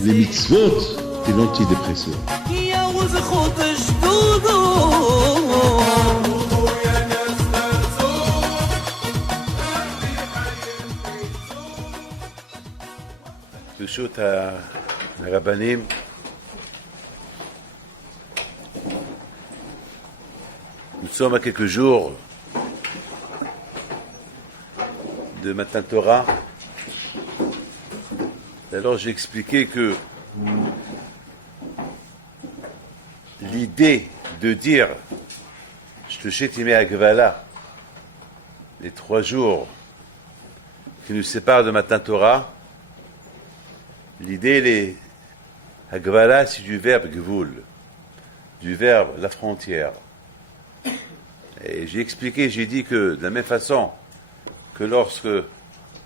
les mitzvot et l'antidépresseur. ברשות הרבנים, nous sommes à quelques jours de Matan Torah. Alors j'ai expliqué que l'idée de dire Shloshei Agvala, les 3 jours qui nous séparent de Matan Torah, l'idée, les Agvala, c'est du verbe Gvul, du verbe la frontière. Et j'ai expliqué, j'ai dit que de la même façon que lorsque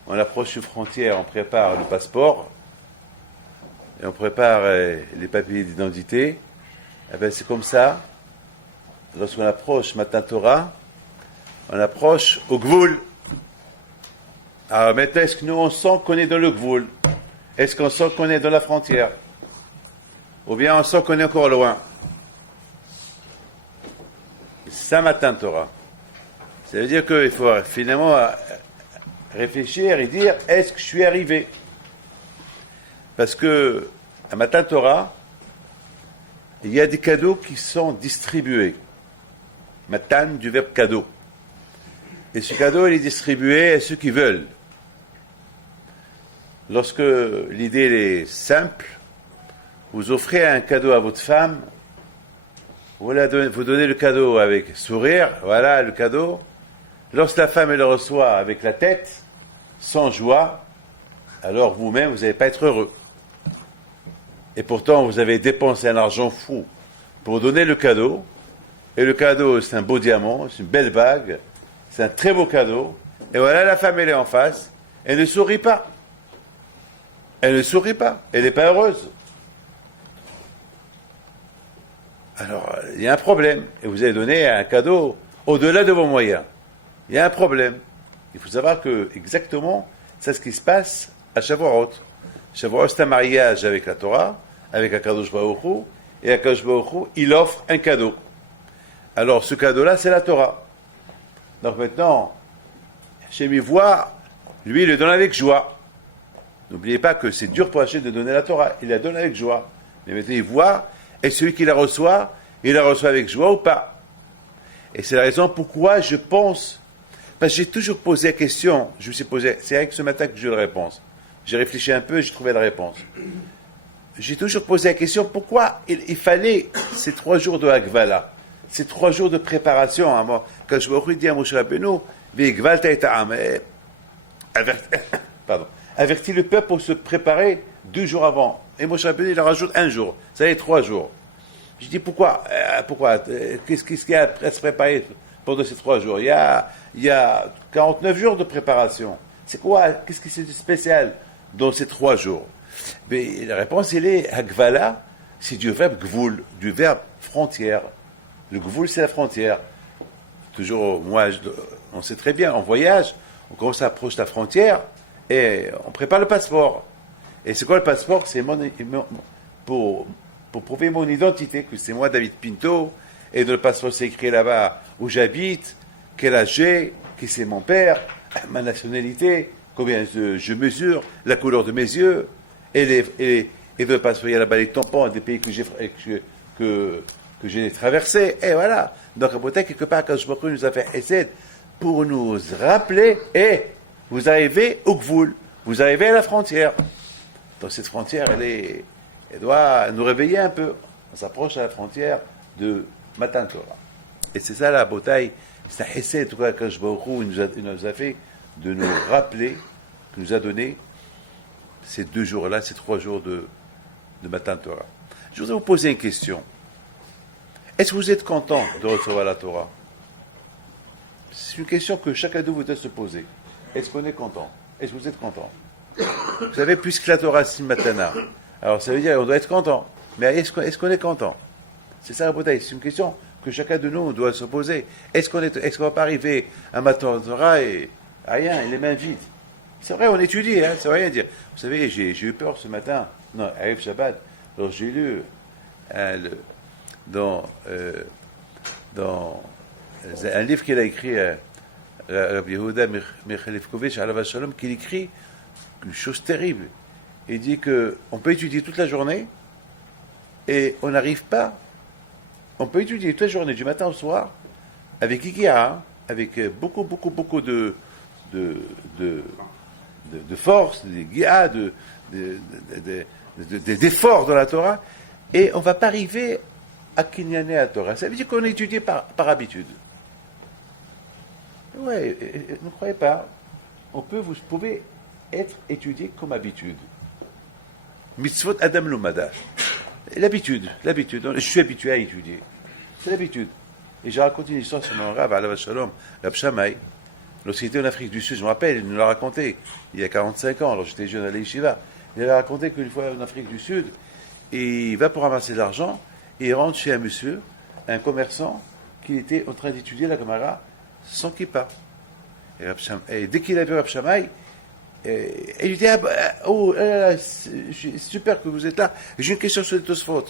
on approche une frontière, on prépare le passeport et on prépare les papiers d'identité, eh bien c'est comme ça, lorsqu'on approche Matan Torah, on approche au Gvul. Alors maintenant, est-ce que nous on sent qu'on est dans le Gvul? Est-ce qu'on sent qu'on est dans la frontière? Ou bien on sent qu'on est encore loin? C'est ça Matan Torah. Ça veut dire qu'il faut finalement réfléchir et dire, est-ce que je suis arrivé? Parce que à Matan Torah, il y a des cadeaux qui sont distribués. Matan, du verbe cadeau. Et ce cadeau, il est distribué à ceux qui veulent. Lorsque l'idée est simple, vous offrez un cadeau à votre femme, vous donnez le cadeau avec sourire, voilà le cadeau. Lorsque la femme elle le reçoit avec la tête, sans joie, alors vous-même, vous n'allez pas être heureux. Et pourtant, vous avez dépensé un argent fou pour donner le cadeau. Et le cadeau, c'est un beau diamant, c'est une belle bague, c'est un très beau cadeau. Et voilà, la femme, elle est en face, elle ne sourit pas. Elle ne sourit pas, elle n'est pas heureuse. Alors, il y a un problème. Et vous avez donné un cadeau au-delà de vos moyens. Il y a un problème. Il faut savoir que, exactement, c'est ce qui se passe à Shavuot. Shavuot, c'est un mariage avec la Torah, avec Akadosh Baruch Hu, et Akadosh Baruch Hu, il offre un cadeau. Alors, ce cadeau-là, c'est la Torah. Donc maintenant, Hachem y voit, lui, il le donne avec joie. N'oubliez pas que c'est dur pour Hachem de donner la Torah. Il la donne avec joie. Mais maintenant, il voit, et celui qui la reçoit, il la reçoit avec joie ou pas. Et c'est la raison pourquoi je pense, parce que j'ai toujours posé la question, je me suis posé, c'est avec ce matin que j'ai eu la réponse. J'ai réfléchi un peu et j'ai trouvé la réponse. J'ai toujours posé la question, pourquoi il fallait ces 3 jours de Hagvala, ces 3 jours de préparation. Quand je me dis à Moshe Rabbeinu, avertis le peuple pour se préparer 2 jours avant. Et Moshe Rabbeinu, il en rajoute 1 jour. Ça y est, 3 jours. Je dis, pourquoi qu'est-ce qu'il y a à se préparer pendant ces 3 jours? Il y a 49 jours de préparation. C'est quoi? Qu'est-ce qui est spécial dans ces 3 jours? Mais la réponse, elle est, Hagvala, c'est du verbe Gvul, du verbe frontière. Le Gvul, c'est la frontière. Toujours, on sait très bien, en voyage, on commence à approcher la frontière et on prépare le passeport. Et c'est quoi le passeport? C'est pour prouver mon identité, que c'est moi, David Pinto, et dans le passeport, c'est écrit là-bas où j'habite, quel âge j'ai, qui c'est mon père, ma nationalité, combien je mesure, la couleur de mes yeux, et dans le passeport, il y a là-bas les tampons des pays que j'ai traversés, et voilà. Donc, à côté, quelque part, quand je me nous a fait essayer pour nous rappeler, vous arrivez au Gvul, vous arrivez à la frontière. Donc, cette frontière, elle doit nous réveiller un peu. On s'approche à la frontière de Matan Torah. Et c'est ça la bataille. C'est un essai, en tout cas, quand il nous a fait de nous rappeler, qu'il nous a donné ces 2 jours-là, ces 3 jours de Matan Torah. Je voudrais vous poser une question. Est-ce que vous êtes content de recevoir la Torah? C'est une question que chacun de vous doit se poser. Est-ce qu'on est content? Est-ce que vous êtes content? Vous savez, puisque la Torah c'est Matana, alors ça veut dire qu'on doit être content. Mais est-ce qu'on est content? C'est ça la bataille. C'est une question que chacun de nous doit se poser. Est-ce qu'on va pas arriver à Matan Torah et rien, les mains vides? C'est vrai, on étudie, hein, ça veut rien dire. Vous savez, j'ai eu peur ce matin. Non, arrive Shabbat. Alors j'ai lu dans un livre qu'il a écrit, Rabbi Yehuda Michalevkovitch, Alav Shalom, qu'il écrit une chose terrible. Il dit qu'on peut étudier toute la journée et on n'arrive pas. On peut étudier toute la journée, du matin au soir, avec Ikia, avec beaucoup de force, d'efforts dans la Torah, et on ne va pas arriver à Kinyané à Torah. Ça veut dire qu'on étudie par habitude. Oui, ne croyez pas. Vous pouvez être étudié comme habitude. Mitzvot Adam Lumada. L'habitude. Je suis habitué à étudier. C'est l'habitude. Et j'ai raconté une histoire sur mon Rav, Alav Shalom, Rab Shammai. Lorsqu'il était en Afrique du Sud, je me rappelle, il nous l'a raconté, il y a 45 ans, alors j'étais jeune à l'Yeshiva. Il avait raconté qu'une fois en Afrique du Sud, il va pour ramasser de l'argent, et il rentre chez un monsieur, un commerçant, qui était en train d'étudier la Gemara sans kippa. Et dès qu'il a vu Rab Shammai, il lui dit, c'est super que vous êtes là, j'ai une question sur les Tosfot.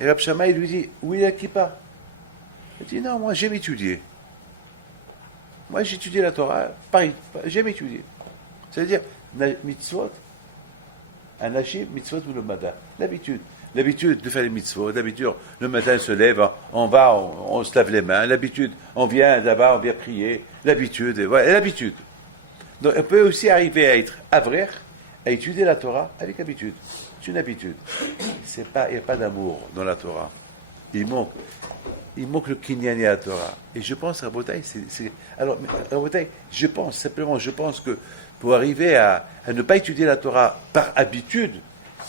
Et Rab Shammai lui dit, où est la kippa? Il dit, non, moi j'aime étudier. Moi j'ai étudié la Torah, pareil, j'aime étudier. C'est-à-dire, mitzvot, anashim, mitzvot ou le mada. L'habitude de faire les mitzvot, l'habitude, le matin on se lève, on se lave les mains, l'habitude, on vient là-bas, on vient prier, l'habitude, voilà, l'habitude. Donc on peut aussi arriver à être avrer, à étudier la Torah avec habitude. C'est une habitude. Il n'y a pas d'amour dans la Torah. Il manque le kinyan et la Torah. Et je pense, Rabotai, alors, Rabotai, je pense que pour arriver à ne pas étudier la Torah par habitude,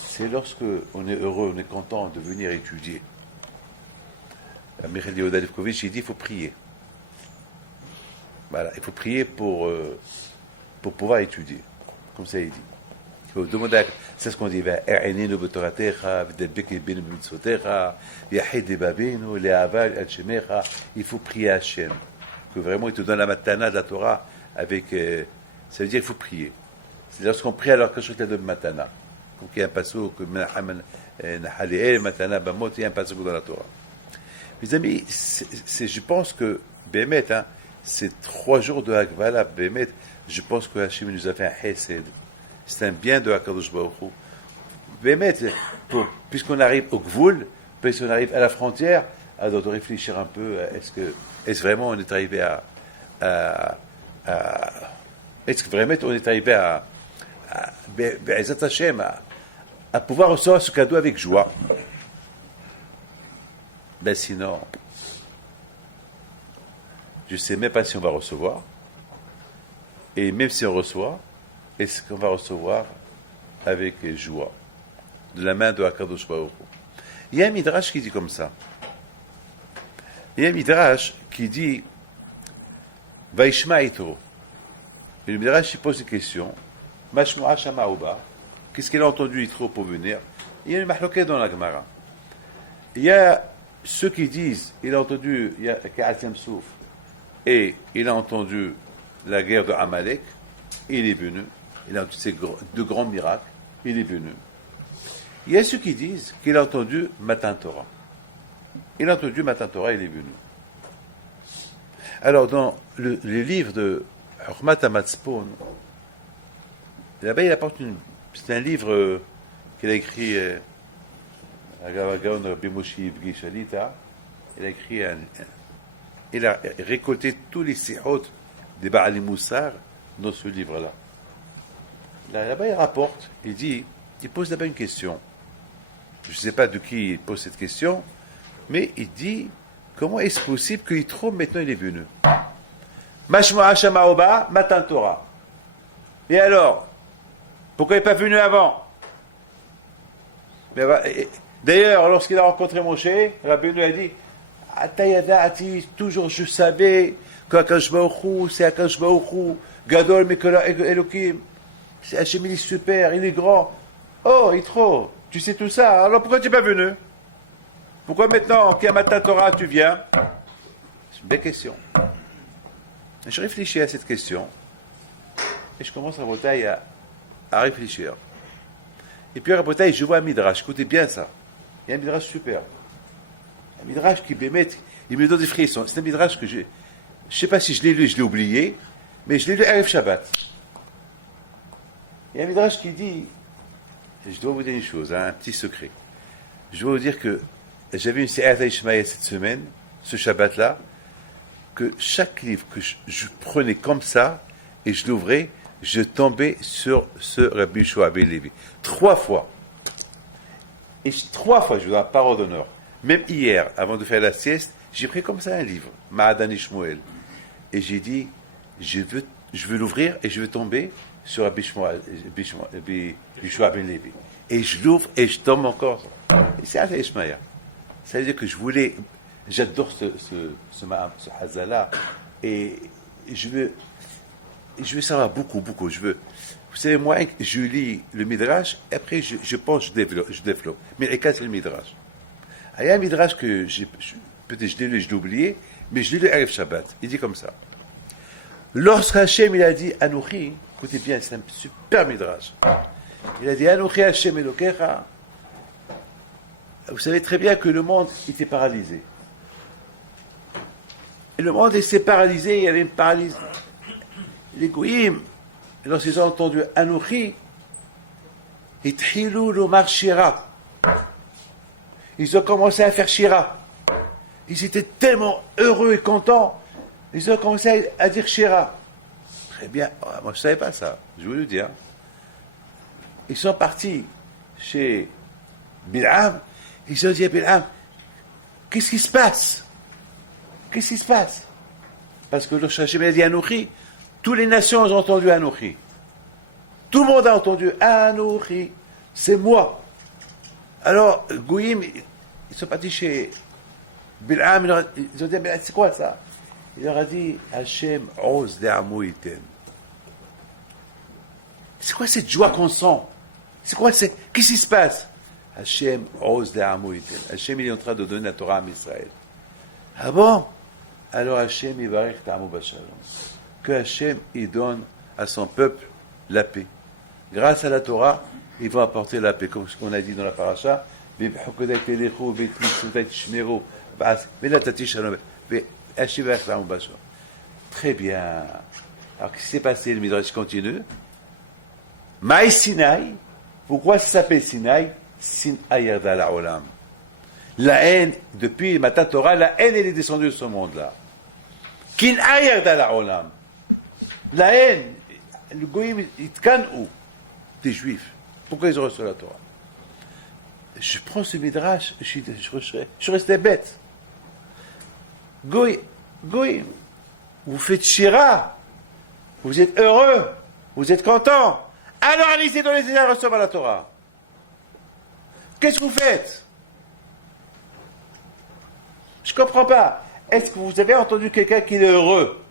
c'est lorsque on est heureux, on est content de venir étudier. Michal Yehuda Levkovitch, il dit, il faut prier. Voilà, il faut prier pour pouvoir étudier. Comme ça, il dit. Il faut demander, c'est ce qu'on dit, il faut prier à Hachem, que vraiment il te donne la matana de la Torah avec, ça veut dire qu'il faut prier. C'est lorsqu'on prie alors que je te donne matana. Comme il y a un passage que matana bamot, il y a un passage dans la Torah. Mes amis, je pense que Bémet, ces 3 jours de Hakvala, Bémet, je pense que Hachem nous a fait un hesed. C'est un bien de Hakadosh Baruch Hu. Bémet, puisqu'on arrive au Gvoul, puisqu'on arrive à la frontière, alors de réfléchir un peu, est-ce vraiment on est arrivé est-ce que vraiment on est arrivé à pouvoir recevoir ce cadeau avec joie? Ben sinon, je ne sais même pas si on va recevoir. Et même si on reçoit, est-ce qu'on va recevoir avec joie de la main de Hakadosh Baruch Hu? Il y a un midrash qui dit comme ça. Il y a un midrash qui dit Vaishma Itro. Et le midrash il pose une question. Mashmu'a Shama'uba. Qu'est-ce qu'il a entendu Itro pour venir? Il y a une mahloquette dans la Gemara. Il y a ceux qui disent il a entendu Ka'atem Souf et il a entendu la guerre de Amalek, il est venu. Il a entendu ces 2 grands miracles, il est venu. Il y a ceux qui disent qu'il a entendu Matan Torah. Il a entendu Matan Torah, il est venu. Alors, dans les livres de Hurmat Hamatzpon, là-bas, il apporte c'est un livre qu'il a écrit, Agavagon Rabbi Moshe Yivgi Shalita. Il a écrit, il a récolté tous les sihot des Ba'ali Moussar dans ce livre-là. Là-bas, il rapporte, il pose là-bas une question. Je ne sais pas de qui il pose cette question, mais il dit, comment est-ce possible que Yitro, maintenant, il est venu? Mashmo'a Shama'oba, Matan Torah. Et alors, pourquoi il n'est pas venu avant? D'ailleurs, lorsqu'il a rencontré Moshe, Rabbi lui a dit, Atayada'ati, toujours je savais qu'Akadosh Baruch Hu, c'est Akadosh Baruch Hu, Gadol Mekala Elokim. C'est Hachem, il est super, il est grand. Oh, Yitro, tu sais tout ça, alors pourquoi tu n'es pas venu? Pourquoi maintenant, qu'à Matan Torah, tu viens? C'est une belle question. Je réfléchis à cette question. Et je commence Rabotai à réfléchir. Et puis Rabotai, je vois un midrash, écoutez bien ça. Il y a un midrash super. Un midrash qui il me donne des frissons. C'est un midrash que je ne sais pas si je l'ai lu, je l'ai oublié, mais je l'ai lu Erev Shabbat. Il y a un midrash qui dit, je dois vous dire une chose, un petit secret. Je dois vous dire que j'avais une Se'at Ishmael cette semaine, ce Shabbat-là, que chaque livre que je prenais comme ça, et je l'ouvrais, je tombais sur ce Rabbi Yehoshua ben Levi. 3 fois. Et 3 fois, je vous donne la parole d'honneur. Même hier, avant de faire la sieste, j'ai pris comme ça un livre, Ma'adan Ishmael. Et j'ai dit, je veux l'ouvrir et je veux tomber sur Rabbi Yehoshua ben Levi. Et je l'ouvre et je tombe encore. Et c'est Se'at Ishmael. Ça veut dire que j'adore ce Hazala. Et je veux savoir beaucoup. Vous savez, moi, je lis le Midrash, et après, je pense, je développe. Mais c'est le Midrash. Il y a un Midrash que peut-être je l'ai oublié, mais je l'ai lu Erev Shabbat. Il dit comme ça. Lorsque Hachem, il a dit Anouchi, écoutez bien, c'est un super Midrash. Il a dit Anouchi Hachem Elokecha. Vous savez très bien que le monde était paralysé. Et le monde s'est paralysé, il y avait une paralysie. Les Goïm, lorsqu'ils ont entendu Anouchi, Itchilou Lomar Shira. Ils ont commencé à faire Shira. Ils étaient tellement heureux et contents, ils ont commencé à dire Shira. Très bien, moi je ne savais pas ça, je vous le dis. Ils sont partis chez Bil'am, ils ont dit à Bil'am, qu'est-ce qui se passe? Qu'est-ce qui se passe? Parce que le Hachem a dit Anouchi, toutes les nations ont entendu Anouchi. Tout le monde a entendu Anouchi, c'est moi. Alors, Goïm, ils sont partis chez Bil'am, ils ont dit, mais c'est quoi ça? Il leur a dit, Hachem ose de'amu iten. C'est quoi cette joie qu'on sent? C'est quoi qu'est-ce qui se passe? Hachem ose de'amu iten. Hachem, il est en train de donner la Torah à Israël. Ah bon? Alors Hachem, il va ta'amu b'shalom. Que Hachem, il donne à son peuple la paix. Grâce à la Torah, ils vont apporter la paix, comme ce qu'on a dit dans la paracha. Très bien. Alors, qu'est-ce qui s'est passé? Le Midrash continue. Maï Sinaï. Pourquoi ça s'appelle Sinaï? Sinaï yarda la'olam. La haine, depuis le matin Torah, la haine, elle est descendue de ce monde-là. Kin'a yarda la'olam. La haine, le goïm, ils tkannent où? Des juifs. Pourquoi ils ont reçu la Torah? Je prends ce midrash, je suis resté bête. Goïm, vous faites shira, vous êtes heureux, vous êtes content. Alors allez-y dans les îles à recevoir la Torah. Qu'est-ce que vous faites? Je ne comprends pas. Est-ce que vous avez entendu quelqu'un qui est heureux,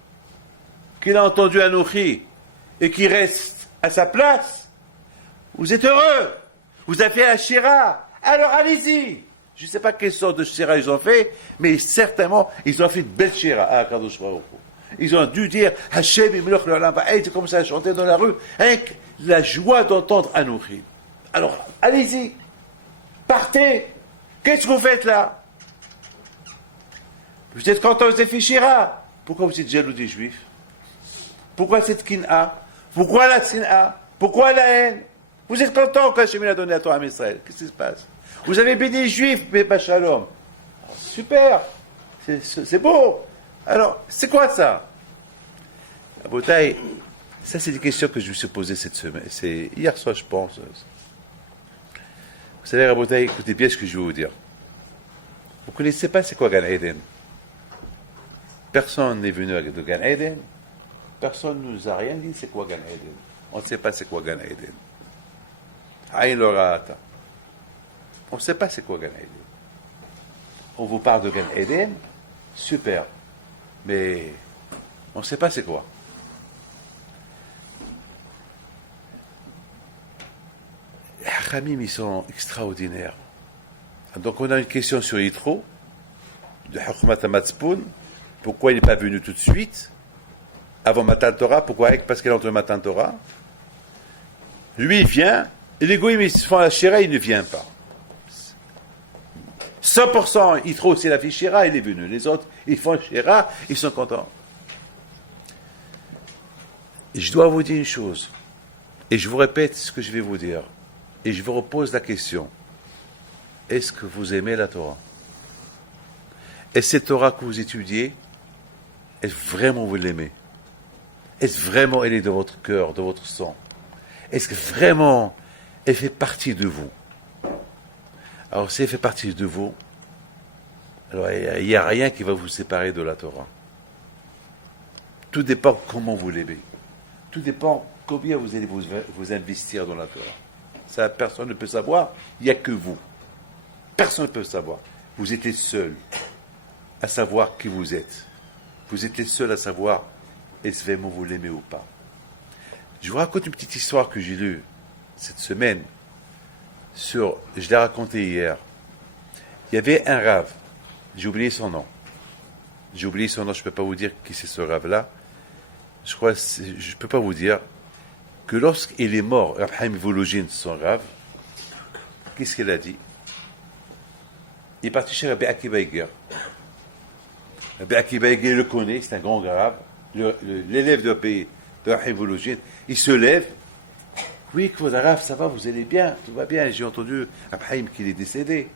qui a entendu Anouchi et qui reste à sa place? Vous êtes heureux, vous avez fait la shira, alors allez-y. Je ne sais pas quelle sorte de shira ils ont fait, mais certainement ils ont fait une belle shira à Kadosh Baruch Hu. Ils ont dû dire Hachem Imloch Le'olam Va'ed, ils commencent à chanter dans la rue avec la joie d'entendre Anouchi. Alors allez-y, partez. Qu'est-ce que vous faites là? Vous êtes content, vous avez fait shira. Pourquoi vous êtes jaloux des juifs? Pourquoi cette kin'a? Pourquoi la sin'a? Pourquoi la haine? Vous êtes content quand Hachem a donné la Torah à Israël. Qu'est-ce qui se passe? Vous avez béni les juifs, mais pas shalom. Super, c'est beau. Alors, c'est quoi ça? Rabotai, ça c'est des questions que je me suis posées cette semaine. C'est hier soir, je pense. Vous savez, Rabotai, écoutez bien ce que je vais vous dire. Vous ne connaissez pas c'est quoi Gan Eden? Personne n'est venu de Gan Eden. Personne ne nous a rien dit c'est quoi Gan Eden. On ne sait pas c'est quoi Gan Eden. Aïn Lorata. On ne sait pas c'est quoi Gan Eden. On vous parle de Gan Eden, super. Mais on ne sait pas c'est quoi. Les Hachamim, ils sont extraordinaires. Donc on a une question sur Yitro, de Chokhmat HaMatzpun, pourquoi il n'est pas venu tout de suite, avant Matan Torah. Pourquoi? Parce qu'il est entre Matan Torah. Lui, il vient, et les goïms, ils se font la Shira, il ne vient pas. 100%, il trouve aussi la fille Shira, il est venu. Les autres, ils font Shira, ils sont contents. Et je dois vous dire une chose, et je vous répète ce que je vais vous dire, et je vous repose la question. Est-ce que vous aimez la Torah? Est-ce cette Torah que vous étudiez, est-ce vraiment vous l'aimez? Est-ce vraiment elle est de votre cœur, de votre sang? Est-ce que vraiment elle fait partie de vous? Alors si elle fait partie de vous, alors il n'y a rien qui va vous séparer de la Torah. Tout dépend comment vous l'aimez. Tout dépend combien vous allez vous investir dans la Torah. Ça, personne ne peut savoir, il n'y a que vous. Personne ne peut savoir. Vous êtes les seuls à savoir qui vous êtes. Vous êtes les seuls à savoir est-ce vraiment vous l'aimez ou pas. Je vous raconte une petite histoire que j'ai lue cette semaine. Je l'ai raconté hier. Il y avait un rave. J'ai oublié son nom. Je ne peux pas vous dire qui c'est ce rave-là. Je ne peux pas vous dire que lorsqu'il est mort, Rav Chaim Volojin, son rave, qu'est-ce qu'il a dit? Il est parti chez Rabbi Akiva Eiger. Rabbi Akiva Eiger le connaît, c'est un grand rave, l'élève de Rav Chaim Volojin. Il se lève. Oui, Rav, ça va, vous allez bien, tout va bien. J'ai entendu Rav Chaim qu'il est décédé.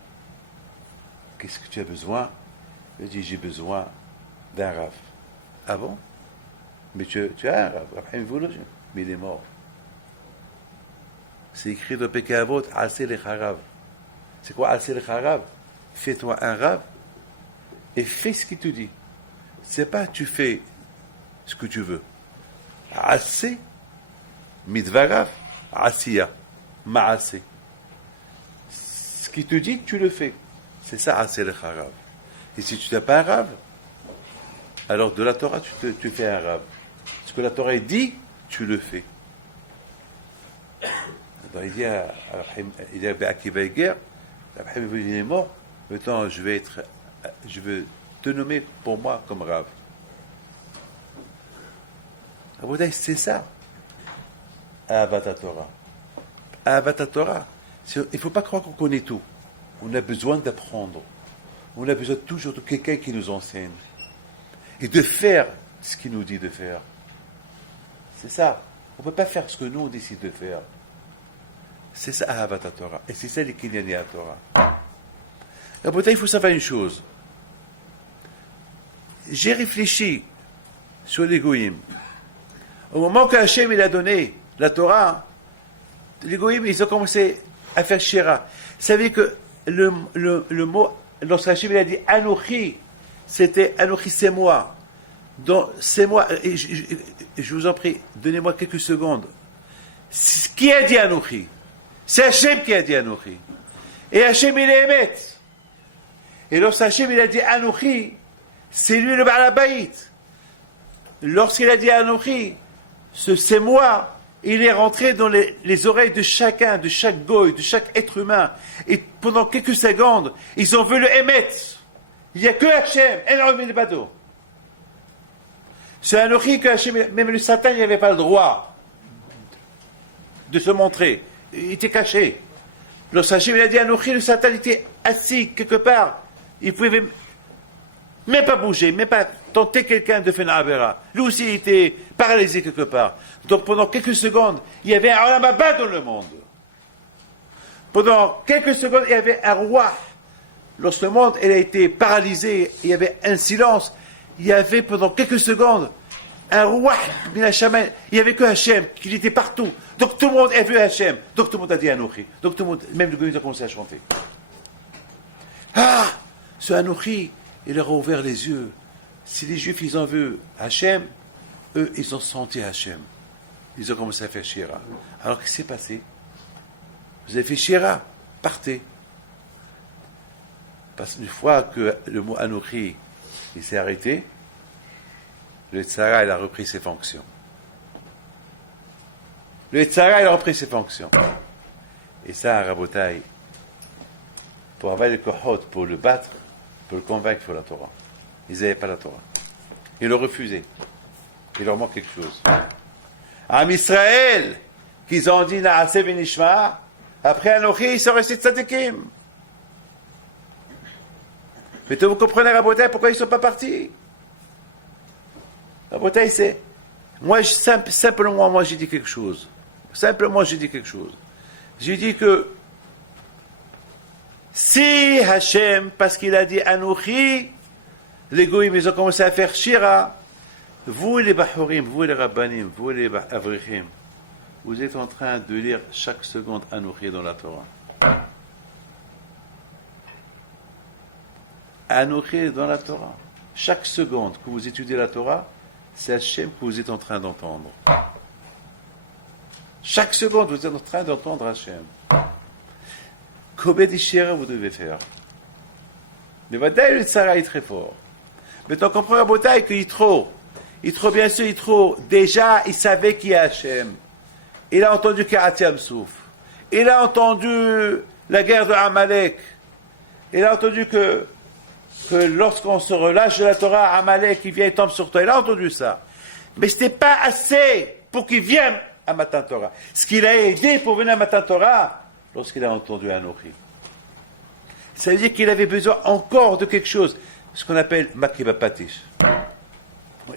Qu'est-ce que tu as besoin? Il dit, j'ai besoin d'un rave. Ah bon? Mais tu as un rave, Rav Chaim Volojin, mais il est mort. C'est écrit dans Pirkei Avot, Aseh lecha rav. C'est quoi Aseh lecha rav? Fais-toi un rave et fais ce qu'il te dit. C'est pas tu fais ce que tu veux. Aseh, midvarav, asiya, ma'aseh. Ce qu'il te dit, tu le fais. C'est ça Aseh lecha rav. Et si tu n'as pas un rave, alors de la Torah, tu fais un rave. Ce que la Torah dit, tu le fais. Alors, il dit à Akiva Eiger, il est mort, maintenant je vais te nommer pour moi comme rave. C'est ça, Ahavat Torah. Ahavat Torah, il ne faut pas croire qu'on connaît tout. On a besoin d'apprendre. On a besoin toujours de quelqu'un qui nous enseigne. Et de faire ce qu'il nous dit de faire. C'est ça. On ne peut pas faire ce que nous on décide de faire. C'est ça, Ahavat Torah. Et c'est ça, les Kinyani Torah. Et peut-être il faut savoir une chose. J'ai réfléchi sur les Goïm. Au moment que Hachem il a donné la Torah, les Goïm, ils ont commencé à faire Shira. Vous savez que le mot, lorsque Hachem il a dit Anochi, c'était Anochi, c'est moi. Donc, c'est moi. Et je vous en prie, donnez-moi quelques secondes. Qui a dit Anochi? C'est Hachem qui a dit Anochi. Et Hachem il est Emet. Et lorsque Hachem il a dit Anochi, c'est lui le Baal Habayit. Lorsqu'il a dit Anochi, c'est moi, il est rentré dans les oreilles de chacun, de chaque goy, de chaque être humain. Et pendant quelques secondes, ils ont vu le Emet. Il n'y a que Hachem, El le Bado. C'est Anochi que Hachem, même le Satan, il n'avait pas le droit de se montrer. Il était caché. Lorsque Hachem il a dit Anochi, le Satan était assis quelque part. Il ne pouvait même pas bouger, même pas tenter quelqu'un de faire une avera. Lui aussi, il était paralysé quelque part. Donc pendant quelques secondes, il y avait un Olam Haba dans le monde. Pendant quelques secondes, il y avait un roi. Lorsque le monde il a été paralysé, il y avait un silence. Il y avait pendant quelques secondes un roi, il n'y avait que Hachem, qui était partout. Donc tout le monde a vu Hachem. Donc tout le monde a dit Anochi. Donc tout le monde, même le Goïm a commencé à chanter. Ah, ce Anochi, il leur a ouvert les yeux. Si les Juifs, ils ont vu Hachem, eux, ils ont senti Hachem. Ils ont commencé à faire Shira. Alors qu'est-ce qui s'est passé? Vous avez fait Shira, partez. Parce qu'une fois que le mot Anochi, il s'est arrêté, le Tzara, il a repris ses fonctions. Le Tzara, il a repris ses fonctions. Et ça, Rabotai, pour avoir les kohot, pour le battre, pour le convaincre, il faut la Torah. Ils n'avaient pas la Torah. Ils l'ont refusé. Il leur manque quelque chose. Am Israël, qu'ils ont dit Naaseh v'nishma, après Anochi, ils sont restés tzadikim. Mais vous comprenez, Rabotai, pourquoi ils ne sont pas partis? Rabotai, c'est... Simplement, moi, j'ai dit quelque chose. J'ai dit que si Hachem, parce qu'il a dit Anochi, les goïms, ils ont commencé à faire Shira, vous les Bahurim, vous les Rabbanim, vous les Avrichim, vous êtes en train de lire chaque seconde Anochi dans la Torah. Anochi dans la Torah. Chaque seconde que vous étudiez la Torah, c'est Hachem que vous êtes en train d'entendre. Chaque seconde, vous êtes en train d'entendre Hachem. Combien d'Ishira vous devez faire? Le Vadaï, le Tzara est très fort. Maintenant, on comprend à Botaï que Yitro, bien sûr, Yitro, déjà, il savait qui est Hachem. Il a entendu Ka'atiam Souf. Il a entendu la guerre de Amalek. Il a entendu que lorsqu'on se relâche de la Torah, Amalek, il vient et tombe sur toi. Il a entendu ça. Mais ce n'était pas assez pour qu'il vienne à Matan Torah. Ce qu'il a aidé pour venir à Matan Torah, lorsqu'il a entendu Anochi. Ça veut dire qu'il avait besoin encore de quelque chose, ce qu'on appelle Makiba Patish.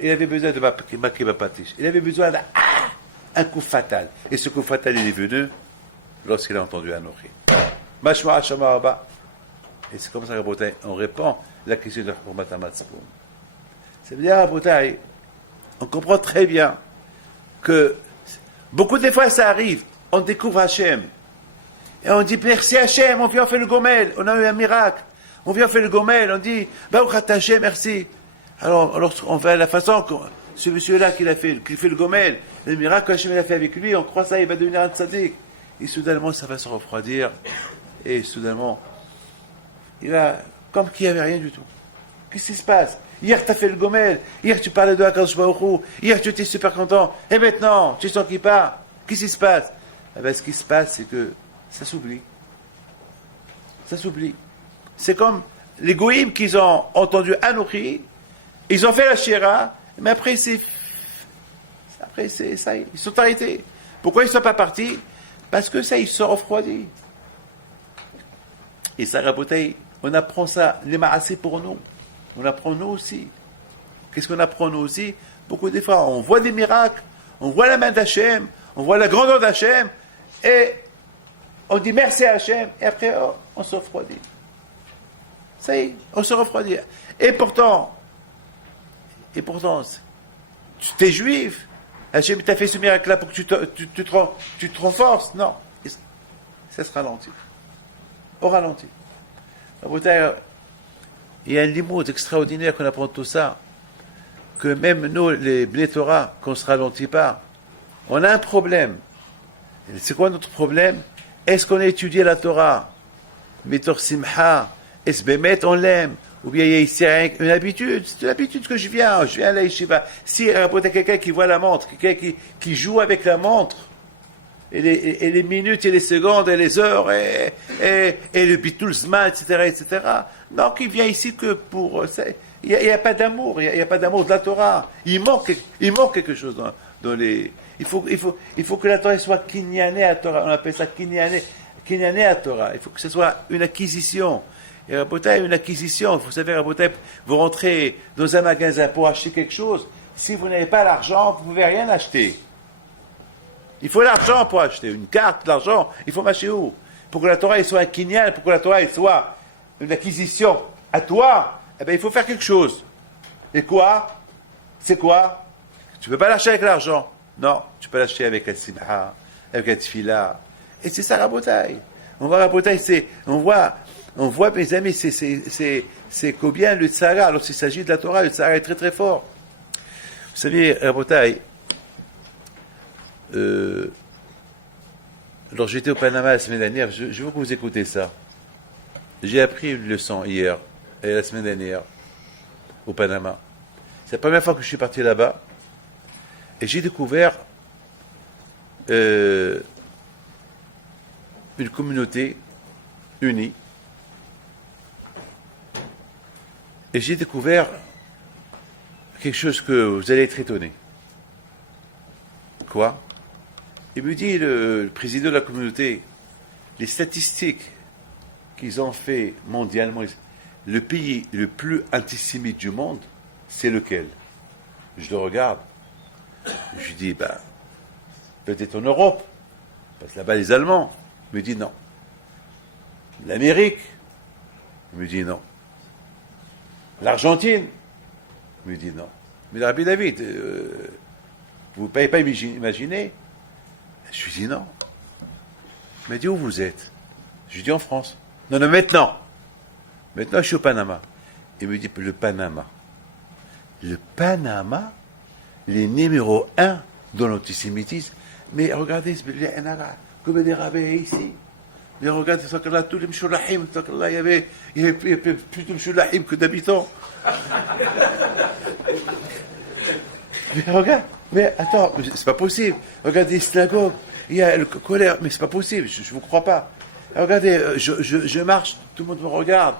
Il avait besoin de Makiba Patish. Il avait besoin d'un coup fatal. Et ce coup fatal, il est venu lorsqu'il a entendu Anochi. Mashma Hashama Abba. Et c'est comme ça, Rabotai, on répond la question de Hurmat Hamatzakum. Ça veut dire, Rabotai, on comprend très bien que beaucoup de fois ça arrive, on découvre Hachem, et on dit merci Hachem, on vient faire le Gomel, on a eu un miracle, on vient faire le Gomel, on dit Baruch Hachem, merci. Alors, on va à la façon que ce monsieur-là qui fait le Gomel, le miracle que Hachem a fait avec lui, on croit ça, il va devenir un tzaddik. Et soudainement, ça va se refroidir, et soudainement, il va, comme qu'il n'y avait rien du tout. Qu'est-ce qui se passe? Hier, tu as fait le Gomel. Hier, tu parlais de Hakadosh Baruch Hu. Hier, tu étais super content. Et maintenant, tu sens qu'il part. Qu'est-ce qui se passe? Eh bien, ce qui se passe, c'est que ça s'oublie. Ça s'oublie. C'est comme les goïms qui ont entendu Anochi, ils ont fait la Shira, mais après, ça y est, ils sont arrêtés. Pourquoi ils ne sont pas partis? Parce que ça, ils se sont refroidis. Et ça, Rabotai, on apprend ça, les ma'asés pour nous. On apprend nous aussi. Qu'est-ce qu'on apprend nous aussi? Beaucoup de fois, on voit des miracles, on voit la main d'Hachem, on voit la grandeur d'Hachem, et on dit merci à Hachem, et après, on se refroidit. Ça y est, on se refroidit. Et pourtant, tu es juif, Hachem t'a fait ce miracle-là pour que tu te renforces. Non, ça se ralentit. Au ralenti. Il y a un limite extraordinaire qu'on apprend de tout ça, que même nous, les Bnei Torah, qu'on ne se ralentit pas, on a un problème. Et c'est quoi notre problème? Est-ce qu'on a étudié la Torah? Mitor Simcha, est-ce bémet on l'aime? Ou bien il y a ici une habitude? C'est une habitude que je viens à la yeshiva. Si il y a quelqu'un qui voit la montre, quelqu'un qui joue avec la montre, et les minutes, et les secondes, et les heures, et le bitulzman, etc. Donc, il vient ici que pour... Il n'y a pas d'amour, il n'y a pas d'amour de la Torah. Il manque quelque chose dans les... Il faut que la Torah soit kinyané à Torah. On appelle ça kinyané à Torah. Il faut que ce soit une acquisition. Et Rabotai, une acquisition. Vous savez, Rabotai, vous rentrez dans un magasin pour acheter quelque chose. Si vous n'avez pas l'argent, vous ne pouvez rien acheter. Il faut l'argent pour acheter. Une carte, l'argent, il faut m'acheter où? Pour que la Torah soit un kinyan, pour que la Torah soit une acquisition à toi, eh bien, il faut faire quelque chose. Et quoi? C'est quoi? Tu ne peux pas l'acheter avec l'argent. Non, tu peux l'acheter avec un simha, avec un tfila. Et c'est ça, Rabotai. On voit Rabotai, on voit, mes amis, c'est combien le tzara, lorsqu'il s'agit de la Torah, le tzara est très très fort. Vous savez, Rabotai, lorsque j'étais au Panama la semaine dernière, je veux que vous écoutez ça. J'ai appris une leçon hier, et la semaine dernière, au Panama. C'est la première fois que je suis parti là-bas, et j'ai découvert une communauté unie. Et j'ai découvert quelque chose que vous allez être étonné. quoi? Il me dit, le président de la communauté, les statistiques qu'ils ont fait mondialement, le pays le plus antisémite du monde, c'est lequel? Je le regarde. Je lui dis, peut-être en Europe, parce que là-bas les Allemands. Il me dit non. L'Amérique? Il me dit non. L'Argentine? Il me dit non. Mais Rabbi David, vous ne pouvez pas imaginer? Je lui dis non. Il m'a dit, où vous êtes? Je lui dis en France. Non, non, maintenant. Maintenant, je suis au Panama. Il me dit, le Panama. Le Panama, les numéro 1 dans l'antisémitisme. Mais regardez, comme des rabbins ici. Mais regardez, là, tous les mchoulahim, il y avait plus de mchoulahim que d'habitants. Mais regarde, mais attends, c'est pas possible. Regardez les synagogues, il y a le colère, mais c'est pas possible, je vous crois pas. Regardez, je marche, tout le monde me regarde,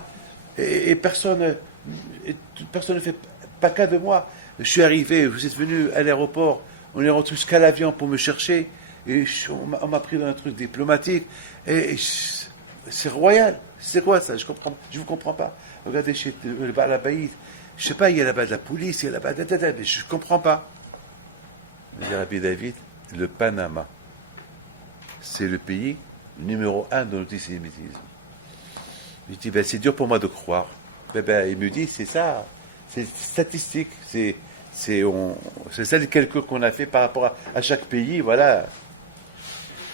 et personne ne fait pas cas de moi. Je suis arrivé, vous êtes venu à l'aéroport, on est rentré jusqu'à l'avion pour me chercher, et on m'a pris dans un truc diplomatique, et c'est royal. C'est quoi ça? Je vous comprends pas. Regardez chez la Baïd, je sais pas, il y a là-bas de la police, il y a là-bas mais je comprends pas. Mais Rabbi David, le Panama, c'est le pays numéro 1 de l'antisémitisme. Je dis, c'est dur pour moi de croire. Il me dit, c'est ça, c'est statistique, c'est ça les calculs qu'on a fait par rapport à chaque pays, voilà.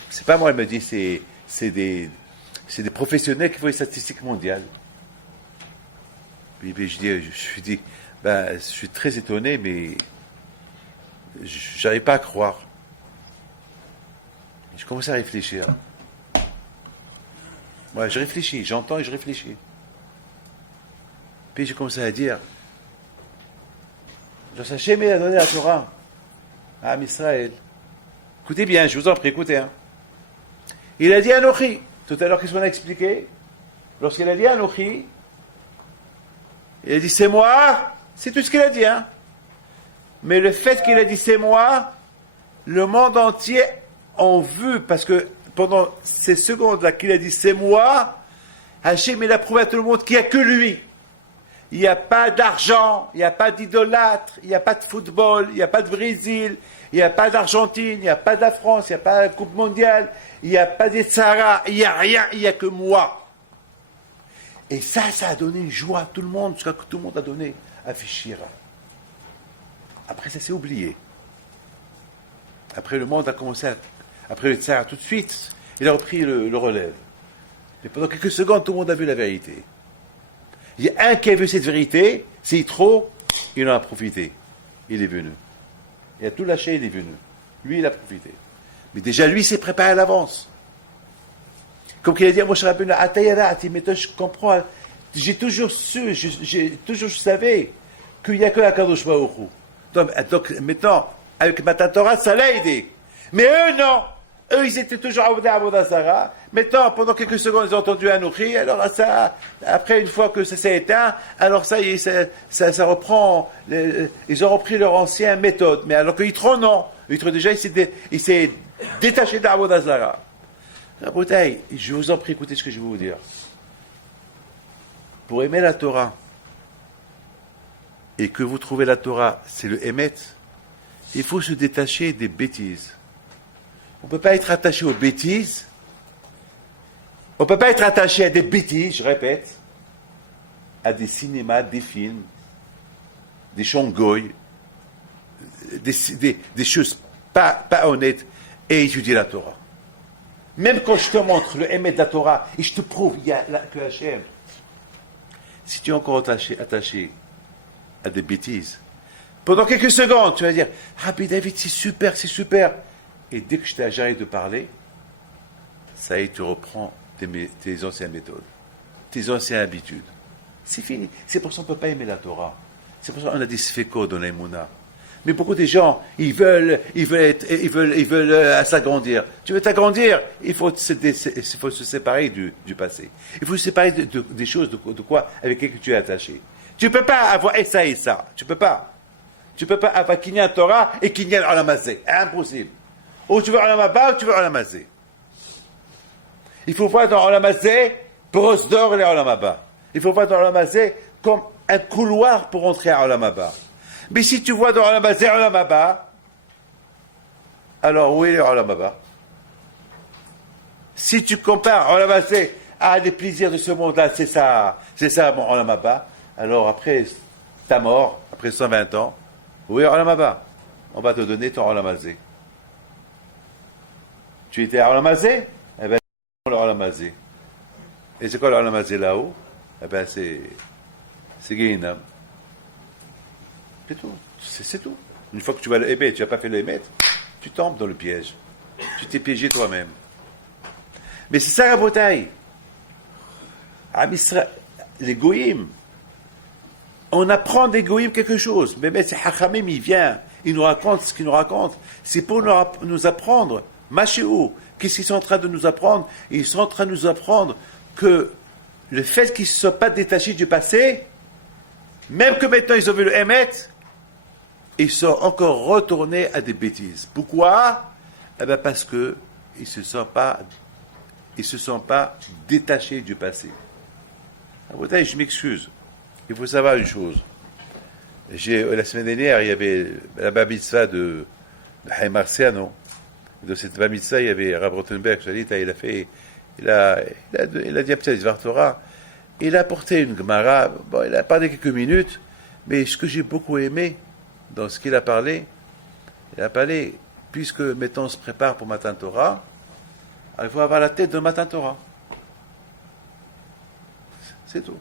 C'est pas moi, il me dit, c'est des professionnels qui font les statistiques mondiales. Puis je suis très étonné, mais j'arrive pas à croire. Je commence à réfléchir. Moi, je réfléchis, j'entends et je réfléchis. Puis j'ai commencé à dire, Hachem il a donné la Torah à Israël. Écoutez bien, je vous en prie, écoutez. Il a dit Anochi. Tout à l'heure, qu'est-ce qu'on a expliqué? Lorsqu'il a dit Anochi, il a dit c'est moi, c'est tout ce qu'il a dit. Mais le fait qu'il a dit c'est moi, le monde entier en vu, parce que pendant ces secondes-là qu'il a dit c'est moi, Hachem il a prouvé à tout le monde qu'il n'y a que lui. Il n'y a pas d'argent, il n'y a pas d'idolâtre, il n'y a pas de football, il n'y a pas de Brésil, il n'y a pas d'Argentine, il n'y a pas de la France, il n'y a pas de la Coupe mondiale, il n'y a pas des Sahara, il n'y a rien, il n'y a que moi. Et ça a donné une joie à tout le monde, jusqu'à que tout le monde a donné à Fichira. Après, ça s'est oublié. Après, le monde a commencé après le Tsar, tout de suite, il a repris le relève. Mais pendant quelques secondes, tout le monde a vu la vérité. Il y a un qui a vu cette vérité, c'est Yitro, il en a profité. Il est venu. Il a tout lâché, il est venu. Lui, il a profité. Mais déjà, lui, s'est préparé à l'avance. Comme qu'il a dit à Moshe Rabbeinu, mais toi, je comprends, j'ai toujours su, je savais qu'il n'y a que la Kadosh Baruch Hu. Donc, maintenant, avec Matan Torah, ça l'a aidé. Mais eux, non. Eux, ils étaient toujours à Avodah Zarah. Maintenant, pendant quelques secondes, ils ont entendu Anochi. Alors, ça, après, une fois que ça s'est éteint, alors ça reprend. Ils ont repris leur ancienne méthode. Mais alors que Yitro, non. Yitro, déjà, il s'est détaché d'Avodah Zarah. Rabotai, je vous en prie, écoutez ce que je vais vous dire. Pour aimer la Torah, et que vous trouvez la Torah, c'est le Emet, il faut se détacher des bêtises. On ne peut pas être attaché aux bêtises. On ne peut pas être attaché à des bêtises, je répète, à des cinémas, des films, des chants goy, des choses pas honnêtes, et étudier la Torah. Même quand je te montre le Emet de la Torah, et je te prouve qu'il y a que Hachem, si tu es encore attaché à des bêtises, pendant quelques secondes, tu vas dire, Rabbi David, c'est super, c'est super. Et dès que je t'ai j'arrête de parler, ça y est, tu reprends tes anciennes méthodes, tes anciennes habitudes. C'est fini. C'est pour ça qu'on ne peut pas aimer la Torah. C'est pour ça qu'on a des sfekot dans l'Emouna. Mais beaucoup de gens, ils veulent s'agrandir. Tu veux t'agrandir, il faut se séparer du passé. Il faut se séparer des choses de quoi avec lesquelles tu es attaché. Tu ne peux pas avoir et ça. Tu ne peux pas. Tu ne peux pas avoir Kinyan Torah et Kinyan Olamazé. Impossible. Ou tu veux Olam Haba ou tu veux Olam Hazé. Il faut voir dans Olam Hazé, brosse d'or et Olam Haba. Il faut voir dans Olam Hazé comme un couloir pour entrer à Olam Haba. Mais si tu vois dans Olam Hazé Olam Haba, alors où est le Olam Haba? Si tu compares Olam Hazé à des plaisirs de ce monde-là, c'est ça mon Olam Haba, alors après ta mort, après 120 ans, où est Olam Haba? On va te donner ton Olam Hazé. Tu étais à Olam Hazé? Eh bien, le Olam Hazé. Et c'est quoi le Olam Hazé là-haut? Eh bien, c'est Gehinam. C'est tout. C'est tout. Une fois que tu vas le émettre, tu n'as pas fait le émettre, tu tombes dans le piège. Tu t'es piégé toi-même. Mais c'est ça la bataille. Les goïms, on apprend des goïms quelque chose. Mais c'est Hachamim, il vient, il nous raconte ce qu'il nous raconte. C'est pour nous apprendre. Machéou, qu'est-ce qu'ils sont en train de nous apprendre? Ils sont en train de nous apprendre que le fait qu'ils ne se soient pas détachés du passé, même que maintenant ils ont vu le Hémet, ils sont encore retournés à des bêtises. Pourquoi? Eh bien parce qu'ils ne se sont pas détachés du passé. Je m'excuse. Il faut savoir une chose. La semaine dernière, il y avait la bar mitzvah de Haïm Marciano. De cette bar mitzvah, il y avait Rav Rothenberg, il a dit un petit Dvar Torah. Il a apporté une Gemara. Bon, il a parlé quelques minutes, mais ce que j'ai beaucoup aimé dans ce qu'il a parlé, il a parlé, puisque maintenant on se prépare pour Matan Torah, il faut avoir la tête de Matan Torah. C'est tout.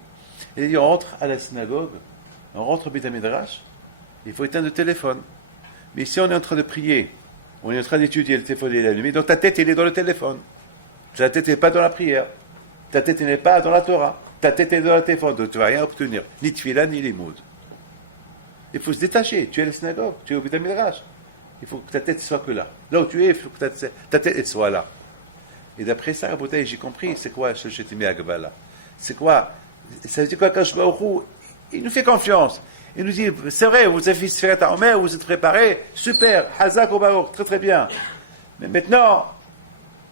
Et on rentre à la synagogue, on rentre au Beit HaMidrash, il faut éteindre le téléphone. Mais si on est en train de prier, on est en train d'étudier, le téléphone est allumé, donc ta tête elle est dans le téléphone. Ta tête n'est pas dans la prière. Ta tête n'est pas dans la Torah. Ta tête est dans le téléphone, donc tu ne vas rien obtenir. Ni Tfila, ni Limoud. Il faut se détacher. Tu es à la synagogue, tu es au Beit HaMidrash. Il faut que ta tête soit que là. Là où tu es, il faut que ta tête soit là. Et d'après ça, j'ai compris, c'est quoi ce Shetimé Agvala? C'est quoi? Ça veut dire quoi quand je vois il nous fait confiance. Il nous dit, c'est vrai, vous avez fait Sfirat HaOmer, vous êtes préparés, super, Hazak au Baruch, très très bien. Mais maintenant,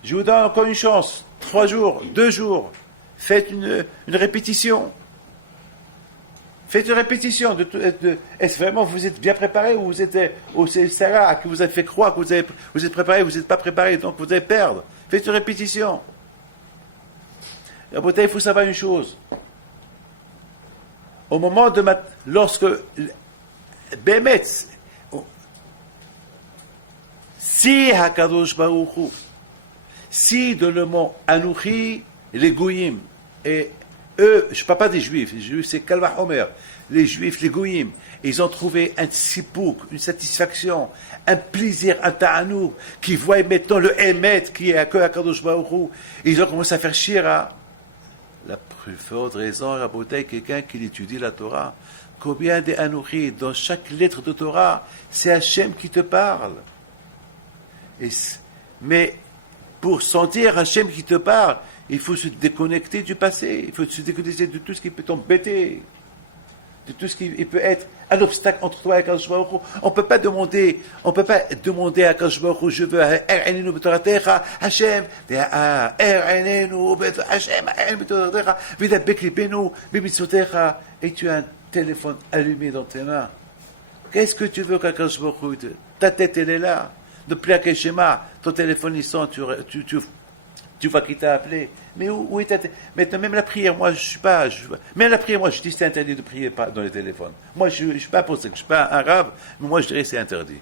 je vous donne encore une chance, 3 jours, 2 jours, faites une répétition. Faites une répétition. Est-ce vraiment vous êtes bien préparé ou vous êtes au Sarah qui vous a fait croire que vous êtes préparé, vous n'êtes pas préparé, donc vous allez perdre. Faites une répétition. Il faut savoir une chose. Au moment de lorsque Bémet, si Hakadosh Baruch Hu, si dans le mont Anouchi, les Goyim, et eux, je ne parle pas des Juifs, les Juifs c'est Kalva Homer, les Juifs, les Goyim, ils ont trouvé un sipouk, une satisfaction, un plaisir, un ta'anouk, qui voient maintenant le Hémet qui est à Hakadosh Baruch Hu, ils ont commencé à faire Shira. La plus forte raison, Rabotai, quelqu'un qui étudie la Torah, combien des Anouchi, dans chaque lettre de Torah, c'est Hachem qui te parle. Mais pour sentir Hachem qui te parle, il faut se déconnecter du passé, il faut se déconnecter de tout ce qui peut t'embêter, de tout ce qui peut être un obstacle entre toi et Akadosh Baruch Hu. On ne peut pas demander à Akadosh Baruch Hu, je veux Er'enenu b'toratecha, Hachem, Er'enenu Hachem, Er'enenu b'toratecha, v'dabek libenu b'mitzvotecha, et tu as un téléphone allumé dans tes mains. Qu'est-ce que tu veux qu'Akadosh Baruch Hu te... Ta tête, elle est là. Depuis la Keshema, ton téléphone, il sonne, tu vois qui t'a appelé. Mais où est ta tête? Maintenant, même la prière, moi, même la prière, moi, je dis c'est interdit de prier dans les téléphones. Moi, je ne suis pas pour ça, je ne suis pas un arabe, mais moi, je dirais c'est interdit.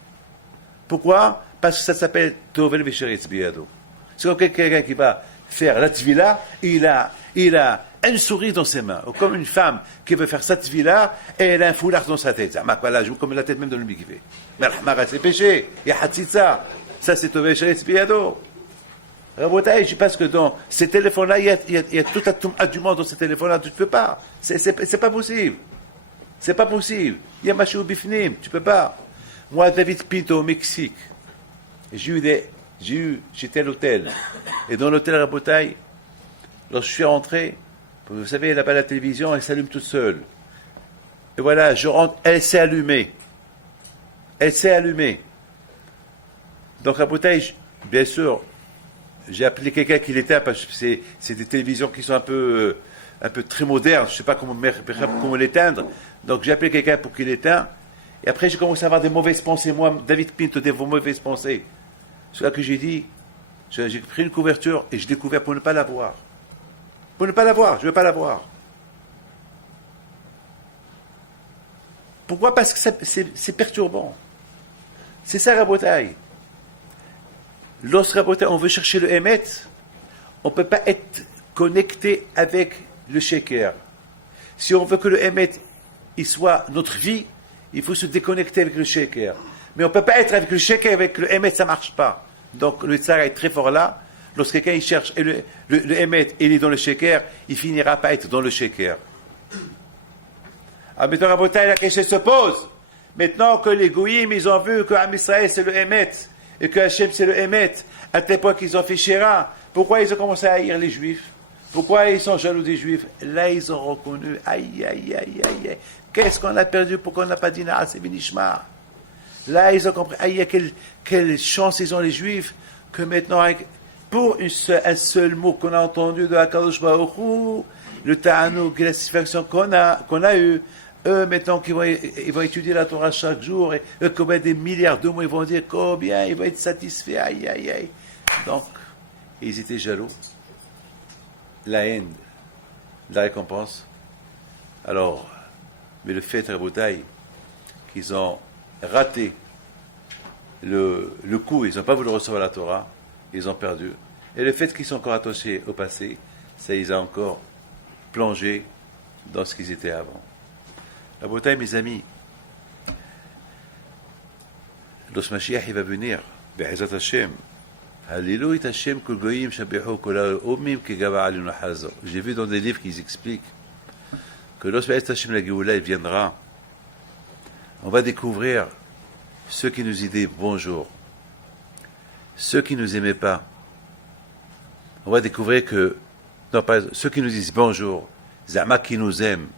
Pourquoi? Parce que ça s'appelle Tovel Vesheretz Biyado. C'est comme quelqu'un qui va faire la tvila, il a un souris dans ses mains. Ou comme une femme qui veut faire sa tvila, et elle a un foulard dans sa tête. Voilà, je vous comme la tête même dans le mikvé. Mais c'est péché. Il y a hatzitza. Ça, c'est Tovel Vesheretz Biyado. Je pense que dans ces téléphones-là, il y a tout un du monde dans ces téléphones-là, tu ne peux pas. C'est pas possible. C'est pas possible. Il y a Machou Bifnim, tu ne peux pas. Moi, David Pinto, au Mexique, j'étais à l'hôtel. Et dans l'hôtel Rabotai, lorsque je suis rentré, vous savez, là-bas, la télévision, elle s'allume toute seule. Et voilà, je rentre, elle s'est allumée. Elle s'est allumée. Donc, Rabotai, bien sûr, j'ai appelé quelqu'un qui l'éteint, parce que c'est des télévisions qui sont un peu très modernes, je ne sais pas comment l'éteindre. Donc, j'ai appelé quelqu'un pour qu'il l'éteigne. Et après, j'ai commencé à avoir des mauvaises pensées. Moi, David Pinto, des mauvaises pensées. C'est là que j'ai dit, j'ai pris une couverture et j'ai découvert pour ne pas la voir. Pour ne pas la voir, je ne veux pas la voir. Pourquoi? Parce que c'est perturbant. C'est ça, Rabotai. Lorsque Rabotai, on veut chercher le Emet, on ne peut pas être connecté avec le Sheker. Si on veut que le Emet il soit notre vie, il faut se déconnecter avec le Sheker. Mais on ne peut pas être avec le Sheker, avec le Emet, ça ne marche pas. Donc le Tzara est très fort là. Lorsque quelqu'un il cherche et le Emet il est dans le Sheker, il finira par être dans le Sheker. Ah, maintenant, Rabotai, la question se pose. Maintenant que les Goïm, ils ont vu que Am Israël c'est le Emet, et que Hachem c'est le Emet, à tel point qu'ils ont fait Shira, pourquoi ils ont commencé à haïr les Juifs? Pourquoi ils sont jaloux des Juifs? Là, ils ont reconnu, aïe, aïe, aïe, aïe, aïe. Qu'est-ce qu'on a perdu? Pourquoi on n'a pas dit Naas et Benishma? Là, ils ont compris, aïe, quelle chance ils ont les Juifs, que maintenant, pour un seul mot qu'on a entendu de HaKadosh Baruch Hu, le ta'anoug, la satisfaction qu'on a eu, eux, maintenant, ils vont étudier la Torah chaque jour, et eux, combien des milliards de mots, ils vont dire combien, ils vont être satisfaits, aïe, aïe, aïe. Donc, ils étaient jaloux. La haine, la récompense. Alors, mais le fait, Rabotai, qu'ils ont raté le coup, ils n'ont pas voulu recevoir la Torah, ils ont perdu. Et le fait qu'ils sont encore attachés au passé, ça les a encore plongés dans ce qu'ils étaient avant. Rabotai, mes amis, lorsque Mashiach il va venir, Be'ezat Hashem, j'ai vu dans des livres qui expliquent que lorsque Hashem la Géoula viendra, on va découvrir ceux qui nous disaient bonjour, ceux qui ne nous aimaient pas. On va découvrir que, non, pas ceux qui nous disent bonjour, Zama qui nous aiment,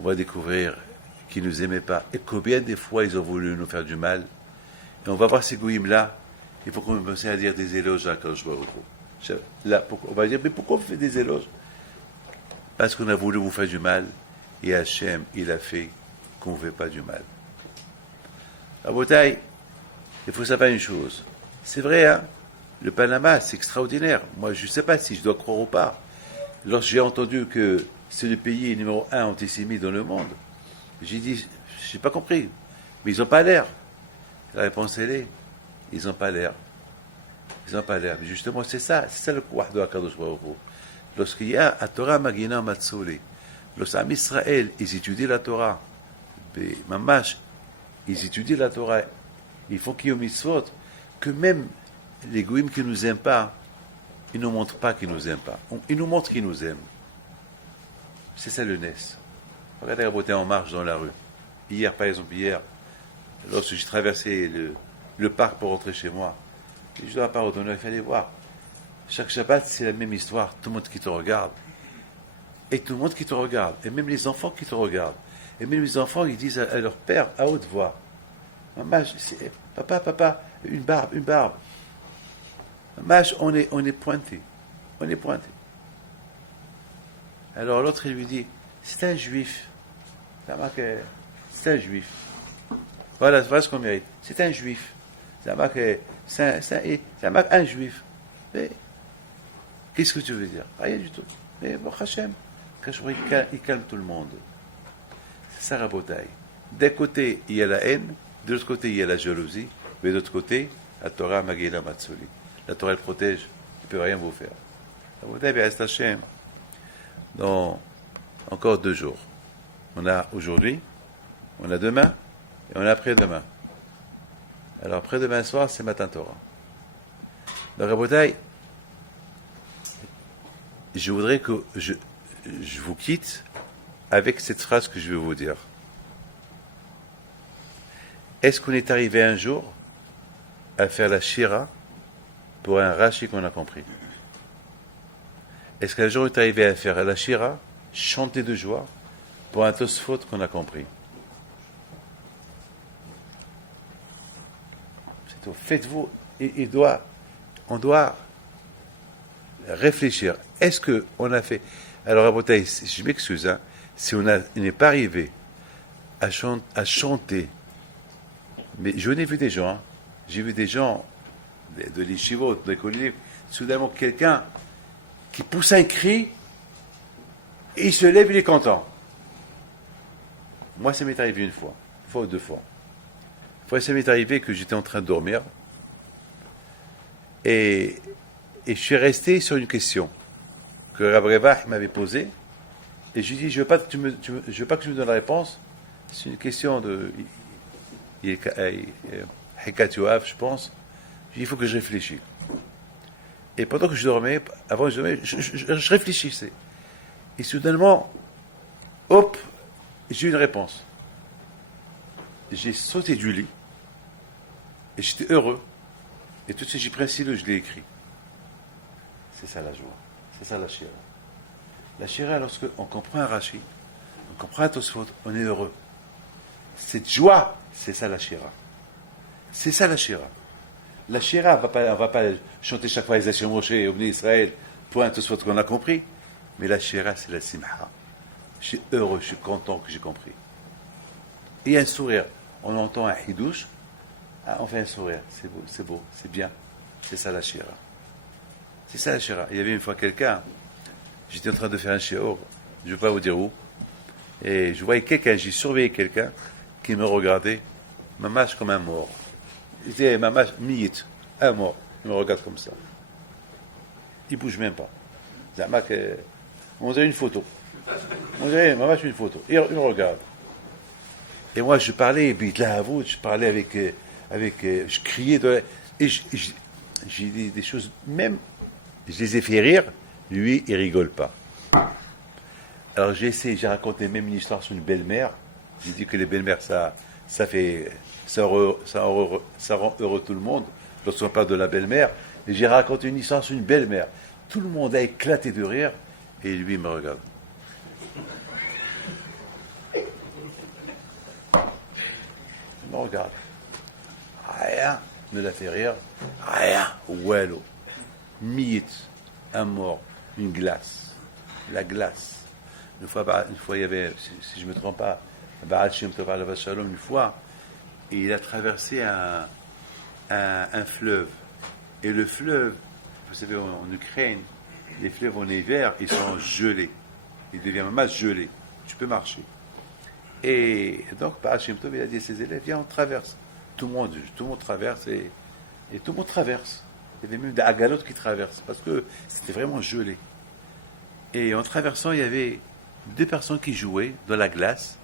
on va découvrir qu'ils ne nous aimaient pas. Et combien des fois ils ont voulu nous faire du mal. Et on va voir ces goïms-là. Il faut qu'on commence à dire des éloges à Kadosh Baruch Hu. Là, on va dire, mais pourquoi vous faites des éloges? Parce qu'on a voulu vous faire du mal, et Hachem, il a fait qu'on ne vous fait pas du mal. À Botaï, il faut savoir une chose. C'est vrai, hein? Le Panama, c'est extraordinaire. Moi, je ne sais pas si je dois croire ou pas. Lorsque j'ai entendu que c'est le pays numéro 1 antisémite dans le monde, j'ai dit, je n'ai pas compris. Mais ils n'ont pas l'air. La réponse, elle est, ils n'ont pas l'air. Ils n'ont pas l'air. Mais justement, c'est ça le pouvoir de HaKadosh Baruch Hu. Lorsqu'il y a à Torah Magina Matzoli, lorsqu'en Israël, ils étudient la Torah, Mamash, ils étudient la Torah, ils font qu'il y ait mitzvot, que même les goïms qui ne nous aiment pas, ils ne nous montrent pas qu'ils ne nous aiment pas. Ils nous montrent qu'ils nous aiment. C'est ça le NES. Regardez la beauté en marche dans la rue. Hier, par exemple, lorsque j'ai traversé le parc pour rentrer chez moi, je ne dois pas retourner, il fallait voir. Chaque Shabbat, c'est la même histoire. Tout le monde qui te regarde. Et tout le monde qui te regarde. Et même les enfants qui te regardent. Et même les enfants, ils disent à leur père à haute voix, maman, papa, une barbe. Maman, on est pointé. On est pointé. Alors l'autre, il lui dit, c'est un juif. C'est un juif. Voilà ce qu'on mérite. C'est un juif. Ça marque un juif. Mais, qu'est-ce que tu veux dire? Rien du tout. Mais bon, Hachem, il calme tout le monde. C'est ça, Rabotai. D'un côté, il y a la haine, de l'autre côté, il y a la jalousie, mais de l'autre côté, la Torah Magila Matsuli. La Torah, elle protège, elle ne peut rien vous faire. Rabotai, reste Hachem. Dans encore 2 jours. On a aujourd'hui, on a demain, et on a après-demain. Alors, après-demain soir, c'est Matin Torah. Donc, Rabotai, je voudrais que je vous quitte avec cette phrase que je vais vous dire. Est-ce qu'on est arrivé un jour à faire la Shira pour un Rashi qu'on a compris? Est-ce qu'un jour on est arrivé à faire la Shira, chanter de joie, pour un Tosfot qu'on a compris? C'est tout. Faites-vous on doit réfléchir. Est-ce qu'on a fait... Alors, Rabotai, je m'excuse, hein, si on n'est pas arrivé à chanter, mais je n'ai vu des gens, hein, j'ai vu des gens de l'Ishivot, des collègues, soudainement quelqu'un qui pousse un cri, et il se lève, il est content. Moi, ça m'est arrivé une fois ou deux fois. Une fois, ça m'est arrivé que j'étais en train de dormir, et je suis resté sur une question que Rav Revach m'avait posée, et je lui ai dit, je veux pas que tu me donnes la réponse, c'est une question de Hekat Yoav, je pense. Il faut que je réfléchisse. Et pendant que je dormais, avant que je dormais, je réfléchissais. Et soudainement, hop, j'ai eu une réponse. J'ai sauté du lit, et j'étais heureux. Et tout de suite, j'ai pris un stylo, je l'ai écrit. C'est ça la joie. C'est ça la shira. La shira, lorsqu'on comprend un Rashi, on comprend un Tosfot, on est heureux. Cette joie, c'est ça la shira. C'est ça la shira. La shira, on ne va pas chanter chaque fois les Hachem Moshe et Obné Israël pour un Tosfot qu'on a compris. Mais la shira, c'est la simha. Je suis heureux, je suis content que j'ai compris. Et il y a un sourire. On entend un hidouche, on fait un sourire. C'est beau, c'est bien. C'est ça la shira. C'est ça la shira. Il y avait une fois quelqu'un, j'étais en train de faire un shiur, je ne vais pas vous dire où, et je voyais quelqu'un, j'ai surveillé quelqu'un qui me regardait, mamache comme un mort. Il disait mamache miyit, un mort. Il me regarde comme ça. Il ne bouge même pas. On dirait une photo. On dirait mamache une photo. Il me regarde. Et moi je parlais, puis là à vous, je parlais avec je criais, et j'ai dit des choses, même, je les ai fait rire, lui, il rigole pas. Alors j'ai raconté même une histoire sur une belle-mère. J'ai dit que les belles-mères, ça rend heureux tout le monde, lorsqu'on parle de la belle-mère. Et j'ai raconté une histoire sur une belle-mère. Tout le monde a éclaté de rire, et lui, il me regarde. Il me regarde. Rien ne l'a fait rire. Rien. Ouello. Miyit. Un mort. Une glace. La glace. Une fois, il y avait, si je ne me trompe pas, Baal Shem Tov Alav Shalom, une fois, et il a traversé un fleuve. Et le fleuve, vous savez, en Ukraine, les fleuves en hiver, ils sont gelés. Ils deviennent même gelés. Tu peux marcher. Et donc, Baal Shem Tov, il a dit à ses élèves, viens, on traverse. Tout le monde traverse et tout le monde traverse. Il y avait même des agalotes qui traversent parce que c'était vraiment gelé. Et en traversant, il y avait deux personnes qui jouaient dans la glace.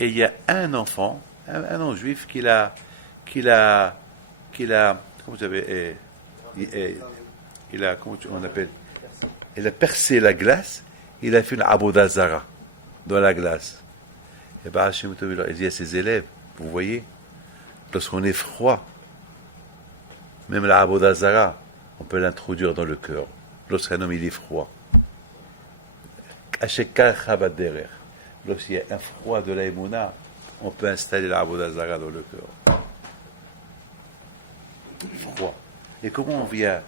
Et il y a un enfant, un non-juif, qui l'a, comment vous avez, on appelle, il a percé la glace, il a fait une aboda zara dans la glace. Et bien, Hachem Tov, il dit à ses élèves, vous voyez, lorsqu'on est froid, même la aboda zara, on peut l'introduire dans le cœur. Lorsqu'un homme il est froid, lorsqu'il y a un froid de la émouna, on peut installer la aboda zara dans le cœur. Froid. Et comment on vient?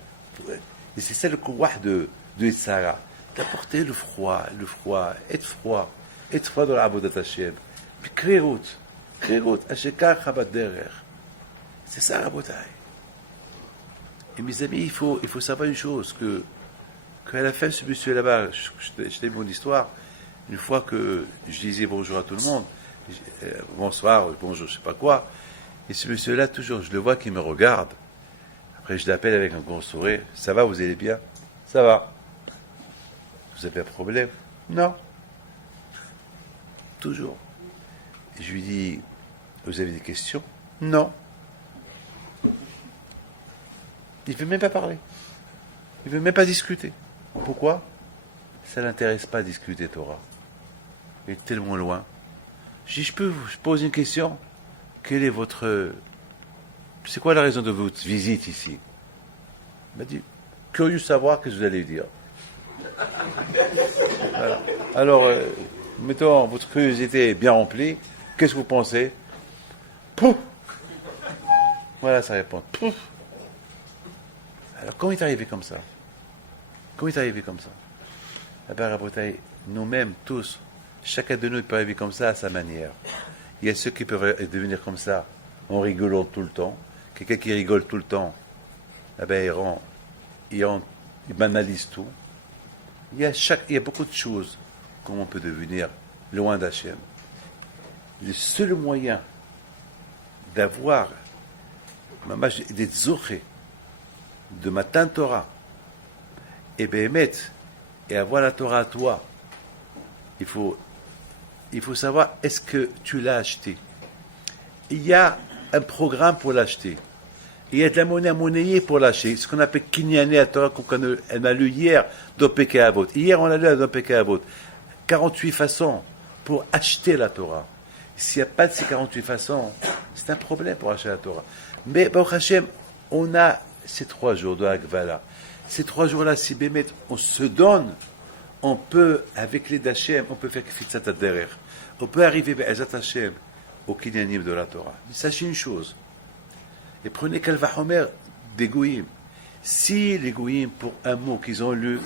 Et c'est ça le kouah de Yitzhara, d'apporter le froid, être froid dans la aboda Hashem. Puis krerut, ashekar chabad derer. C'est ça la bataille. Et mes amis, il faut savoir une chose, qu'à la fin, ce monsieur là-bas, je t'ai mon histoire, une fois que je disais bonjour à tout le monde, bonsoir, bonjour, je sais pas quoi, et ce monsieur-là, toujours, je le vois qui me regarde. Après, je l'appelle avec un gros sourire. Ça va, vous allez bien? Ça va. Vous avez un problème? Non. Toujours. Et je lui dis, vous avez des questions? Non. Il ne veut même pas parler. Il ne veut même pas discuter. Pourquoi? Ça ne l'intéresse pas de discuter Torah. Il est tellement loin. Je dis, je pose une question. Quelle est votre... C'est quoi la raison de votre visite ici? Il m'a dit, curieux de savoir ce que vous allez dire. Voilà. Alors, mettons, votre curiosité est bien remplie. Qu'est-ce que vous pensez? Pouf! Voilà sa réponse. Pouf! Alors, comment il est arrivé comme ça? Comment il est arrivé comme ça? Eh bien, Rabotai, nous-mêmes, tous, chacun de nous peut arriver comme ça à sa manière. Il y a ceux qui peuvent devenir comme ça en rigolant tout le temps. Quelqu'un qui rigole tout le temps, eh bien, il banalise tout. Il y a beaucoup de choses comment on peut devenir loin d'Hachem. Le seul moyen d'avoir des zochés de Matan Torah et Béhémet et avoir la Torah à toi, il faut savoir est-ce que tu l'as acheté. Il y a un programme pour l'acheter. Il y a de la monnaie à monnayer pour l'acheter. Ce qu'on appelle Kinyané à Torah, qu'on a lu hier dans Péké Avot. Hier, on a lu dans Péké Avot. 48 façons pour acheter la Torah. S'il n'y a pas de ces 48 façons, c'est un problème pour acheter la Torah. Mais, Baruch Hashem, on a ces 3 jours de Hagvala. Ces 3 jours-là, si Bémet, on se donne, on peut, avec les d'Hachem, on peut faire Kfitzat Aderer. On peut arriver, Be'ezat Hashem, au Kinyanim de la Torah. Mais sachez une chose. Et prenez Kalvahomer des Goïm. Si les Goïm, pour un mot qu'ils ont lu,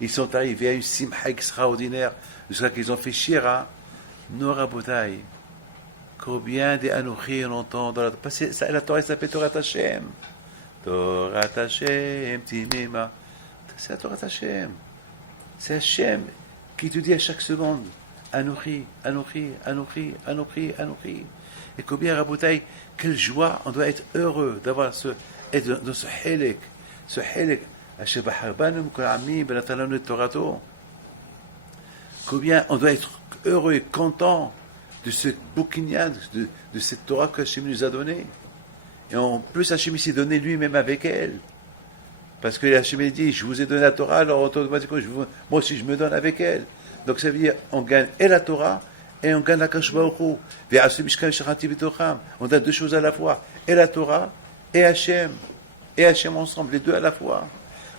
ils sont arrivés à une simha extraordinaire, jusqu'à qu'ils ont fait Shira, Nora Bodaï, combien des Anochi on entend dans la Torah? Parce que la Torah s'appelle Torah Hashem. Torah Hashem, Timima. C'est la Torah Hashem. C'est Hashem qui te dit à chaque seconde, Anochi, Anochi, Anochi, Anochi, Anochi. Et combien, Rabotai, quelle joie, on doit être heureux d'avoir être dans ce helek, combien on doit être heureux et content de ce bouquinyan, de cette Torah que Hachem nous a donnée. Et en plus, Hachem s'est donné lui-même avec elle. Parce que Hachem dit, je vous ai donné la Torah, alors automatiquement, moi aussi je me donne avec elle. Donc ça veut dire, on gagne et la Torah, et on gagne la Kadosh Baruch Hu. On a 2 choses à la fois, et la Torah, et Hachem ensemble, les 2 à la fois.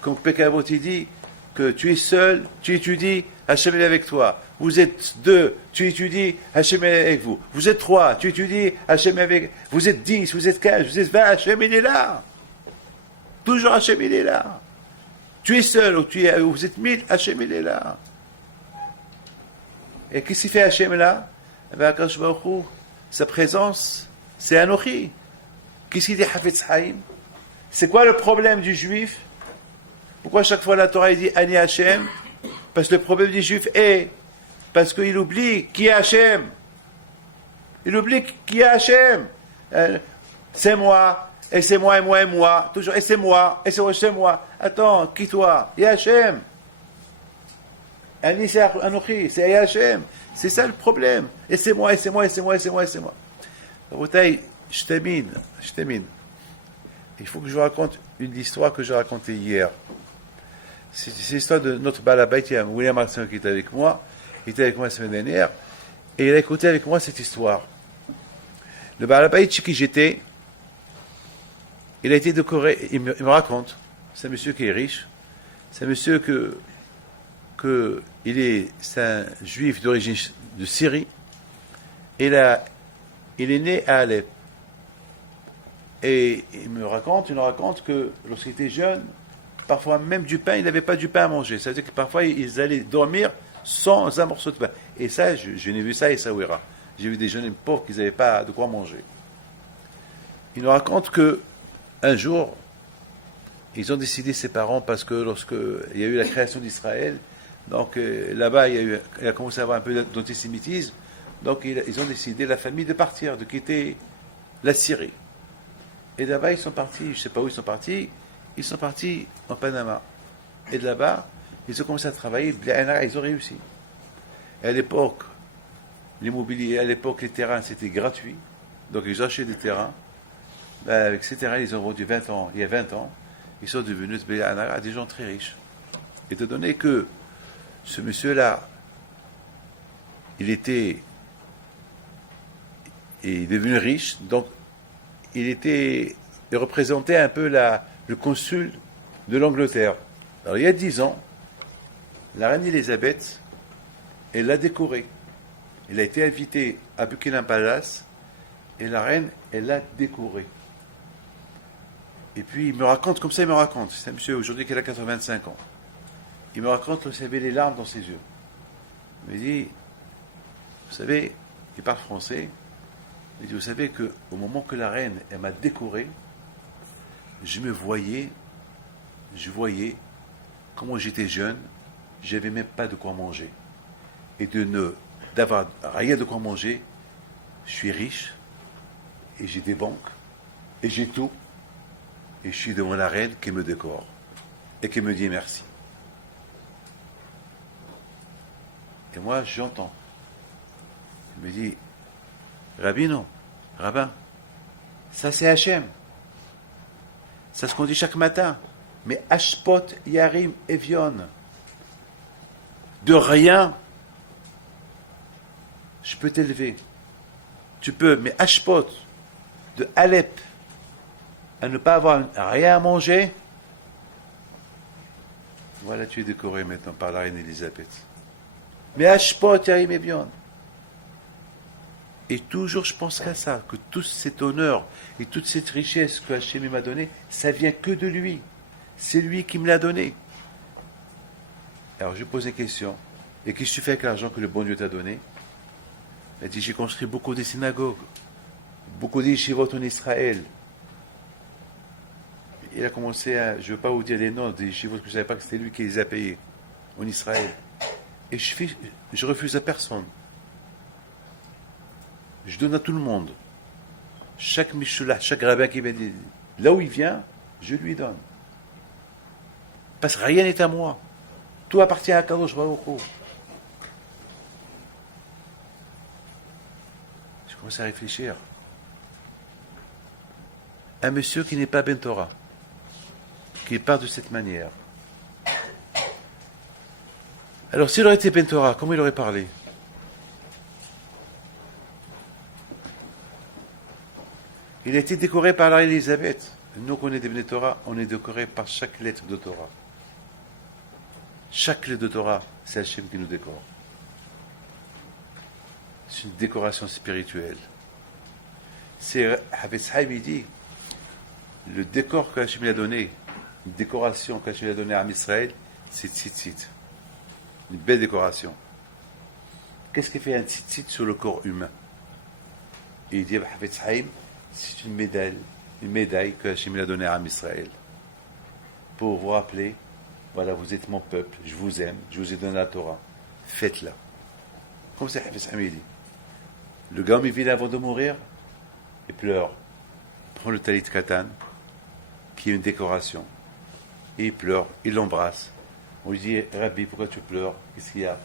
Comme Péké Avot dit que tu es seul, tu étudies, Hachem est avec toi. Vous êtes 2, tu étudies, Hachem est avec vous. Vous êtes 3, tu étudies, Hachem est avec vous. Vous êtes 10, vous êtes 15, vous êtes 20, Hachem il est là. Toujours Hachem il est là. Tu es seul, ou vous êtes 1000, Hachem il est là. Et qu'est-ce qu'il fait Hachem là? Eh bien, Akash Baruch Hu, sa présence, c'est Anochi. Qu'est-ce qu'il dit Hafetz Haïm? C'est quoi le problème du juif? Pourquoi chaque fois la Torah dit Ani Hachem? Parce que le problème du juif est parce qu'il oublie qui est Hachem. Il oublie qui est Hachem. C'est moi, et c'est moi, et moi, et moi. Toujours, et c'est moi, et c'est moi. Attends, qui toi? Il y a Hachem. Ani c'est Anochi, c'est Hachem. C'est ça le problème. Et c'est moi, et c'est moi, et c'est moi, et c'est moi, et c'est moi. Rabotai, je termine. Il faut que je vous raconte une histoire que j'ai racontée hier. C'est l'histoire de notre Balabait, William Martin, qui était avec moi. Il était avec moi la semaine dernière. Et il a écouté avec moi cette histoire. Le Balabait chez qui j'étais, il a été décoré. Il me raconte. C'est un monsieur qui est riche. C'est un monsieur c'est un juif d'origine de Syrie. Il est né à Alep. Et il nous raconte que lorsqu'il était jeune, parfois même du pain, il n'avait pas du pain à manger. Ça veut dire que parfois, ils allaient dormir sans un morceau de pain. Et ça, je n'ai vu ça à Essaouira. J'ai vu des jeunes pauvres qui n'avaient pas de quoi manger. Il nous raconte que un jour, ils ont décidé, ses parents, parce que lorsqu'il y a eu la création d'Israël, donc là-bas, il a commencé à avoir un peu d'antisémitisme. Donc ils ont décidé, la famille, de partir, de quitter la Syrie. Et là-bas, ils sont partis, je ne sais pas où ils sont partis en Panama. Et de là-bas, ils ont commencé à travailler, ils ont réussi. Et à l'époque, l'immobilier, les terrains, c'était gratuit. Donc ils ont acheté des terrains. Avec ces terrains, ils ont vendu il y a 20 ans, ils sont devenus des gens très riches. Étant donné que ce monsieur-là, il est devenu riche, donc il représentait un peu le consul de l'Angleterre. Alors il y a 10 ans, la reine Elisabeth, elle l'a décoré. Elle a été invitée à Buckingham Palace et la reine, elle l'a décoré. Et puis il me raconte, comme ça il me raconte, c'est un monsieur aujourd'hui qui a 85 ans. Il me raconte, il avait les larmes dans ses yeux. Il me dit, vous savez, il parle français, il dit, vous savez qu'au moment que la reine, elle m'a décoré, je voyais comment j'étais jeune, j'avais même pas de quoi manger. Et d'avoir rien de quoi manger, je suis riche, et j'ai des banques, et j'ai tout, et je suis devant la reine qui me décore, et qui me dit merci. Et moi, j'entends. Il me dit, rabbin, ça c'est Hachem. C'est ce qu'on dit chaque matin. Mais Ashpot, Yarim, Evion. De rien, je peux t'élever. Tu peux, mais Ashpot, de Alep, à ne pas avoir rien à manger, voilà, tu es décoré maintenant par la reine Elisabeth. Mais Ashpot, Yarim, Evion. Et toujours, je pense qu'à ça, que tout cet honneur et toute cette richesse que Hachem m'a donnée, ça vient que de lui. C'est lui qui me l'a donné. Alors, je pose une question. Et qu'est-ce que tu fais avec l'argent que le bon Dieu t'a donné? Il dit, j'ai construit beaucoup de synagogues, beaucoup d'yeshivot en Israël. Il a commencé à, je ne veux pas vous dire les noms des yeshivot, que je ne savais pas que c'était lui qui les a payés en Israël. Et je refuse à personne. Je donne à tout le monde. Chaque Mishula, chaque rabbin qui vient là où il vient, je lui donne. Parce que rien n'est à moi. Tout appartient à Kadosh Baruch Hu. Je commence à réfléchir. Un monsieur qui n'est pas Ben Torah, qui part de cette manière. Alors, s'il aurait été Ben Torah, comment il aurait parlé? Il a été décoré par la reine Elisabeth. Nous, qu'on est des Bnei Torah, on est décoré par chaque lettre de Torah. Chaque lettre de Torah, c'est Hachem qui nous décore. C'est une décoration spirituelle. C'est Havetz Haïm, il dit, le décor que Hachem lui a donné, une décoration qu'Hachem lui a donnée à Israël, c'est tzitzit. Une belle décoration. Qu'est-ce qui fait un tzitzit sur le corps humain? Et il dit, Havetz Haïm, c'est une médaille que Hachem a donnée à Israël. Pour vous rappeler, voilà, vous êtes mon peuple, je vous aime, je vous ai donné la Torah. Faites-la. Comme c'est Hafiz Hamidi. Le gars, il vient avant de mourir, il pleure. Il prend le talit katan, qui est une décoration. Et il pleure, il l'embrasse. On lui dit, Rabbi, pourquoi tu pleures? Qu'est-ce qu'il y a?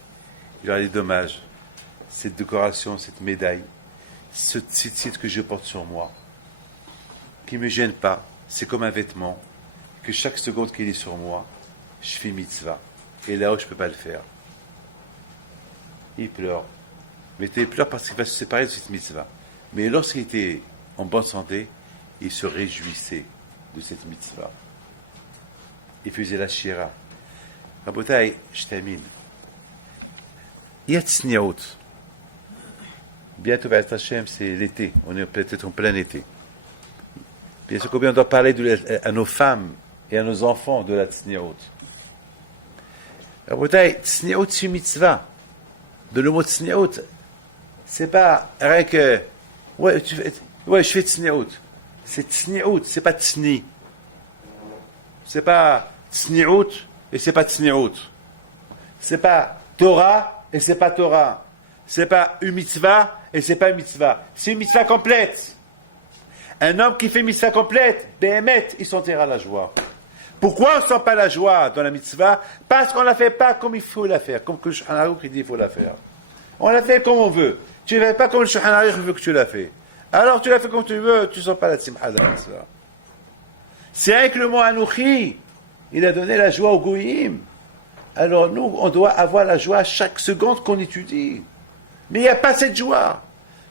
Il leur dit, dommage, cette décoration, cette médaille, ce tzitzit que je porte sur moi, qui ne me gêne pas, c'est comme un vêtement, que chaque seconde qu'il est sur moi, je fais mitzvah. Et là où je ne peux pas le faire. Il pleure. Mais il pleure parce qu'il va se séparer de cette mitzvah. Mais lorsqu'il était en bonne santé, il se réjouissait de cette mitzvah. Il faisait la shira. Rabotai, je termine. Il y a tsniaout. Bientôt, Hashem, c'est l'été. On est peut-être en plein été. Bien sûr, combien on doit parler à nos femmes et à nos enfants de la tsniaout. Rabotai, tsniaout, c'est une mitzvah. De le mot tsniaout, c'est pas rien que. Ouais, je fais tsniaout. C'est tsniaout, c'est pas tsni. C'est pas tsniaout et c'est pas tsniaout. C'est pas Torah et c'est pas Torah. C'est pas une mitzvah et c'est pas une mitzvah. C'est une mitzvah complète. Un homme qui fait mitzvah complète, Béhémet, il sentira la joie. Pourquoi on ne sent pas la joie dans la mitzvah? Parce qu'on ne la fait pas comme il faut la faire. Comme que le Shulchan Aruch dit il faut la faire. On la fait comme on veut. Tu ne la fais pas comme le Shulchan Aruch veut que tu la fais. Alors tu la fais comme tu veux, tu ne sens pas la tzimcha de la mitzvah. C'est avec le mot Anouchi, il a donné la joie au Goïm. Alors nous, on doit avoir la joie chaque seconde qu'on étudie. Mais il n'y a pas cette joie.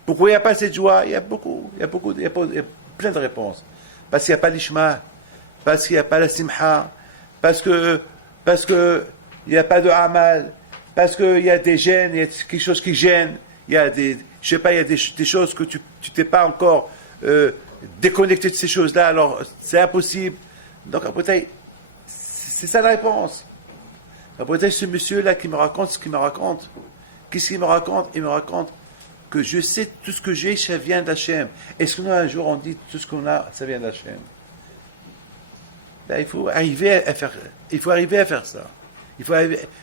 Pourquoi il n'y a pas cette joie? Il y a plein de réponses. Parce qu'il n'y a pas l'ishma, parce qu'il n'y a pas la simha, parce que il n'y a pas de amal, parce qu'il y a des gênes, il y a quelque chose qui gêne, il y a des choses que tu t'es pas encore déconnecté de ces choses-là, alors c'est impossible. Donc, Rabotai, c'est ça la réponse. Rabotai, ce monsieur-là qui me raconte ce qu'il me raconte, qu'est-ce qu'il me raconte? Il me raconte que je sais tout ce que j'ai, ça vient d'Hachem. Est-ce que nous, un jour, on dit tout ce qu'on a, ça vient d'Hachem? Ben, il faut arriver à faire ça.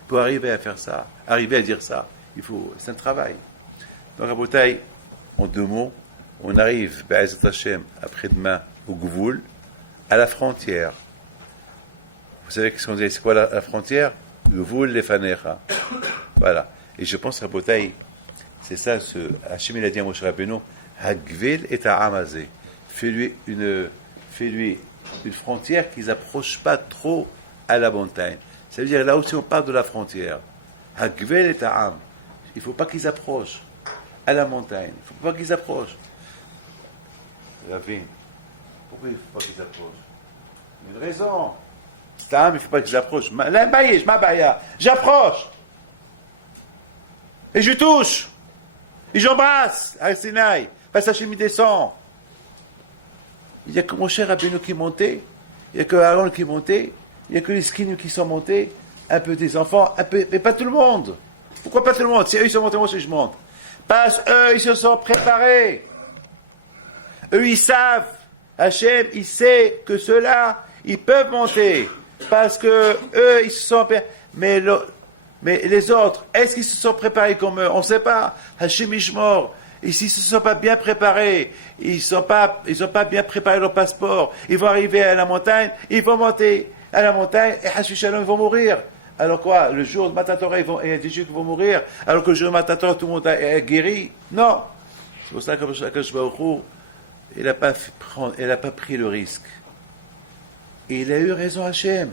Pour arriver à faire ça, arriver à dire ça, c'est un travail. Donc, Rabotai, en 2 mots, on arrive, Be'ezrat Hashem, après-demain, au Gvoul, à la frontière. Vous savez ce qu'on dit, c'est quoi la frontière? Gvoul lefanecha. Voilà. Et je pense, Rabotai, c'est ça, Hachem il a dit à Moshe Rabbeinu, Hagvel et Ha'amazé. Fais-lui une frontière qui n'approche pas trop à la montagne. Ça veut dire, là aussi on parle de la frontière. Hagvel et Ha'am. Il ne faut pas qu'ils approchent à la montagne. Il ne faut pas qu'ils approchent. Ravine, pourquoi il ne faut pas qu'ils approchent? Il y a une raison. Stam, il ne faut pas qu'ils approchent. J'approche. Et je touche. Et j'embrasse. À Sinaï. Parce que Hachem descend. Il n'y a que mon cher Rabbeinu qui est monté. Il n'y a que Aaron qui est monté. Il n'y a que les skins qui sont montés. Un peu des enfants. Mais pas tout le monde. Pourquoi pas tout le monde? Si eux ils sont montés, moi aussi je monte. Parce qu'eux ils se sont préparés. Eux ils savent. Hachem il sait que ceux-là ils peuvent monter. Parce que eux ils se sont préparés. Mais les autres, est-ce qu'ils se sont préparés comme eux? On ne sait pas. Hachem Ishmor. Et s'ils ne se sont pas bien préparés, ils n'ont pas bien préparé leur passeport, ils vont arriver à la montagne, ils vont monter à la montagne, et Hashu Shalom, ils vont mourir. Alors quoi? Le jour de Matatora, il y a des Juifs qui vont mourir, alors que le jour de Matatora, tout le monde est guéri? Non. C'est pour ça qu'Akadosh Baruch Hu, il n'a pas pris le risque. Et il a eu raison, Hachem,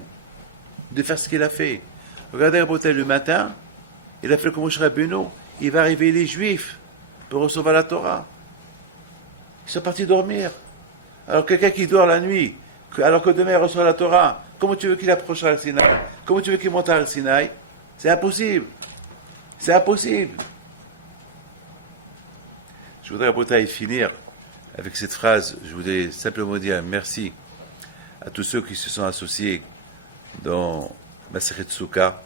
de faire ce qu'il a fait. Regardez Rabotai, le matin, il a fait comme Moshe Rabbeinu, il va arriver les Juifs pour recevoir la Torah. Ils sont partis dormir. Alors quelqu'un qui dort la nuit, alors que demain il reçoit la Torah, comment tu veux qu'il approche à Sinaï? Comment tu veux qu'il monte à Sinaï? C'est impossible. C'est impossible. Je voudrais Rabotai finir avec cette phrase. Je voudrais simplement dire merci à tous ceux qui se sont associés dans Masechet Souka.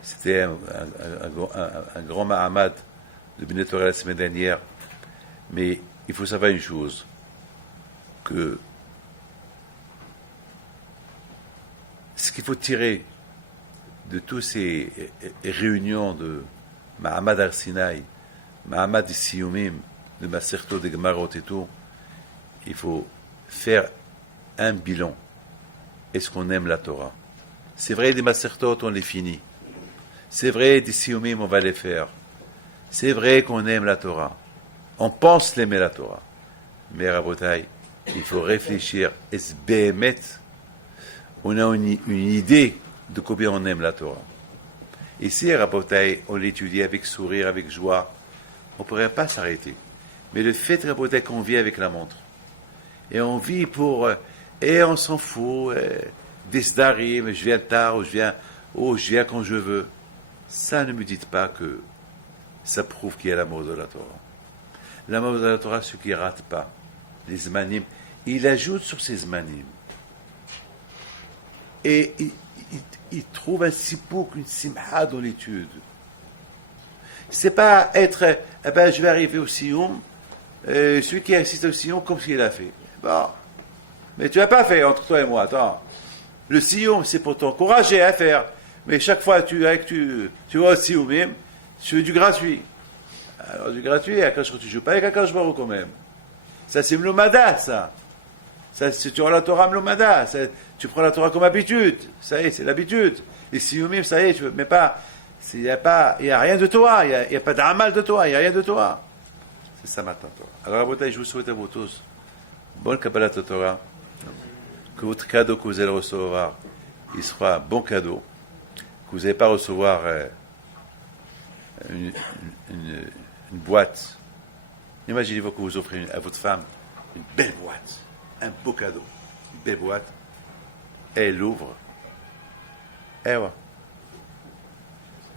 C'était un grand Mahamad de Bnei Torah la semaine dernière. Mais il faut savoir une chose, que ce qu'il faut tirer de toutes ces réunions de Mahamad Ar-Sinaï, Mahamad Siyumim, de Maserto, de Gemarot et tout, il faut faire un bilan. Est-ce qu'on aime la Torah? C'est vrai, des Masertot, on les finit. C'est vrai, des Siyumim, on va les faire. C'est vrai qu'on aime la Torah. On pense l'aimer la Torah. Mais Rabotai, il faut réfléchir. Est-ce bémet? On a une idée de combien on aime la Torah. Et si Rabotai, on l'étudie avec sourire, avec joie, on ne pourrait pas s'arrêter. Mais le fait, Rabotai, qu'on vit avec la montre, et on vit pour... et on s'en fout, des sdarim, je viens tard, ou je viens quand je veux. Ça, ne me dites pas que ça prouve qu'il y a l'amour de la Torah. L'amour de la Torah, ceux qui ne ratent pas les zmanim, il ajoute sur ces zmanim. Et il trouve un sipouk, une simha dans l'étude. C'est pas être, je vais arriver au Sioum, celui qui assiste au Sioum comme s'il a fait. Bon, mais tu n'as pas fait entre toi et moi, attends. Le Sioum, c'est pour t'encourager à faire. Mais chaque fois tu vas au Sioum même, tu veux du gratuit. Alors du gratuit, tu ne joues pas avec Akadosh Baruch Hu quand même. Ça c'est Mlomada, ça. Ça c'est tu prends la Torah Mlomada. Tu prends la Torah comme habitude. Ça y est, c'est l'habitude. Les Sioumim, ça y est, tu veux, mais pas. Il n'y a rien de toi. Il n'y a pas d'amal de toi. Il n'y a rien de toi. C'est ça maintenant. Alors Rabotai, je vous souhaite à vous tous bonne Kabbalat Torah. Que votre cadeau que vous allez recevoir, il sera un bon cadeau. Que vous n'allez pas recevoir une boîte. Imaginez-vous que vous offrez à votre femme une belle boîte, un beau cadeau, une belle boîte. Elle l'ouvre. Et voilà.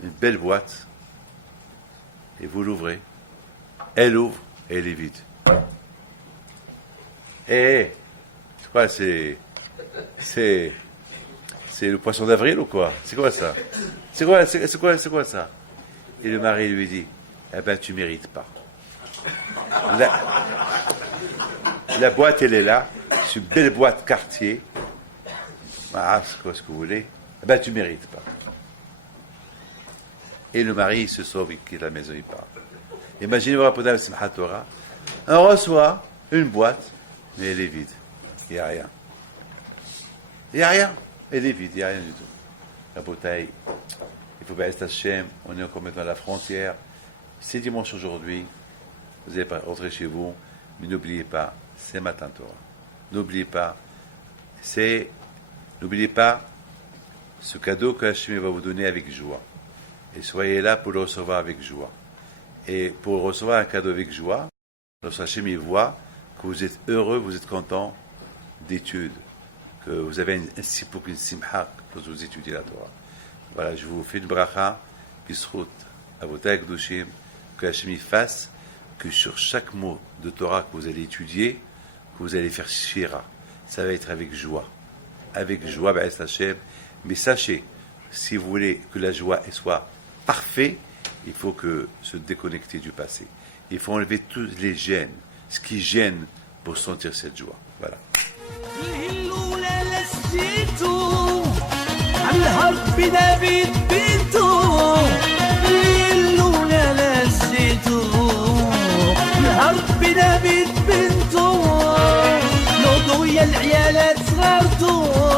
Une belle boîte. Et vous l'ouvrez. Elle ouvre et elle est vide. Eh, c'est quoi, c'est le poisson d'avril ou quoi? C'est quoi ça? C'est quoi ça? Et le mari lui dit, eh ben, tu mérites pas. La boîte, elle est là. C'est une belle boîte quartier. Ah, c'est quoi ce que vous voulez? Eh ben, tu mérites pas. Et le mari, il se sauve, il quitte la maison, il part. Imaginez-vous, après la Simchat Torah, on reçoit une boîte, mais elle est vide. Il n'y a rien. Il n'y a rien. Elle est vide, il n'y a rien du tout. La bouteille, il faut bien rester Hachem, on est encore maintenant à la frontière. C'est dimanche aujourd'hui, vous allez rentrer chez vous, mais n'oubliez pas, c'est Matan Torah. N'oubliez pas ce cadeau que Hachem va vous donner avec joie. Et soyez là pour le recevoir avec joie. Et pour recevoir un cadeau avec joie, lorsque Hachem il voit que vous êtes heureux, vous êtes content d'études, que vous avez une simha pour vous étudier la Torah. Voilà, je vous fais une bracha, bisrout, avotai kedushim, que Hachem fasse que sur chaque mot de Torah que vous allez étudier, que vous allez faire shira. Ça va être avec joie. Avec joie, B'ez Hachem. Mais sachez, si vous voulez que la joie soit parfaite, il faut se déconnecter du passé. Il faut enlever tous les gènes, ce qui gêne pour sentir cette joie. Voilà. العيالات صغرتو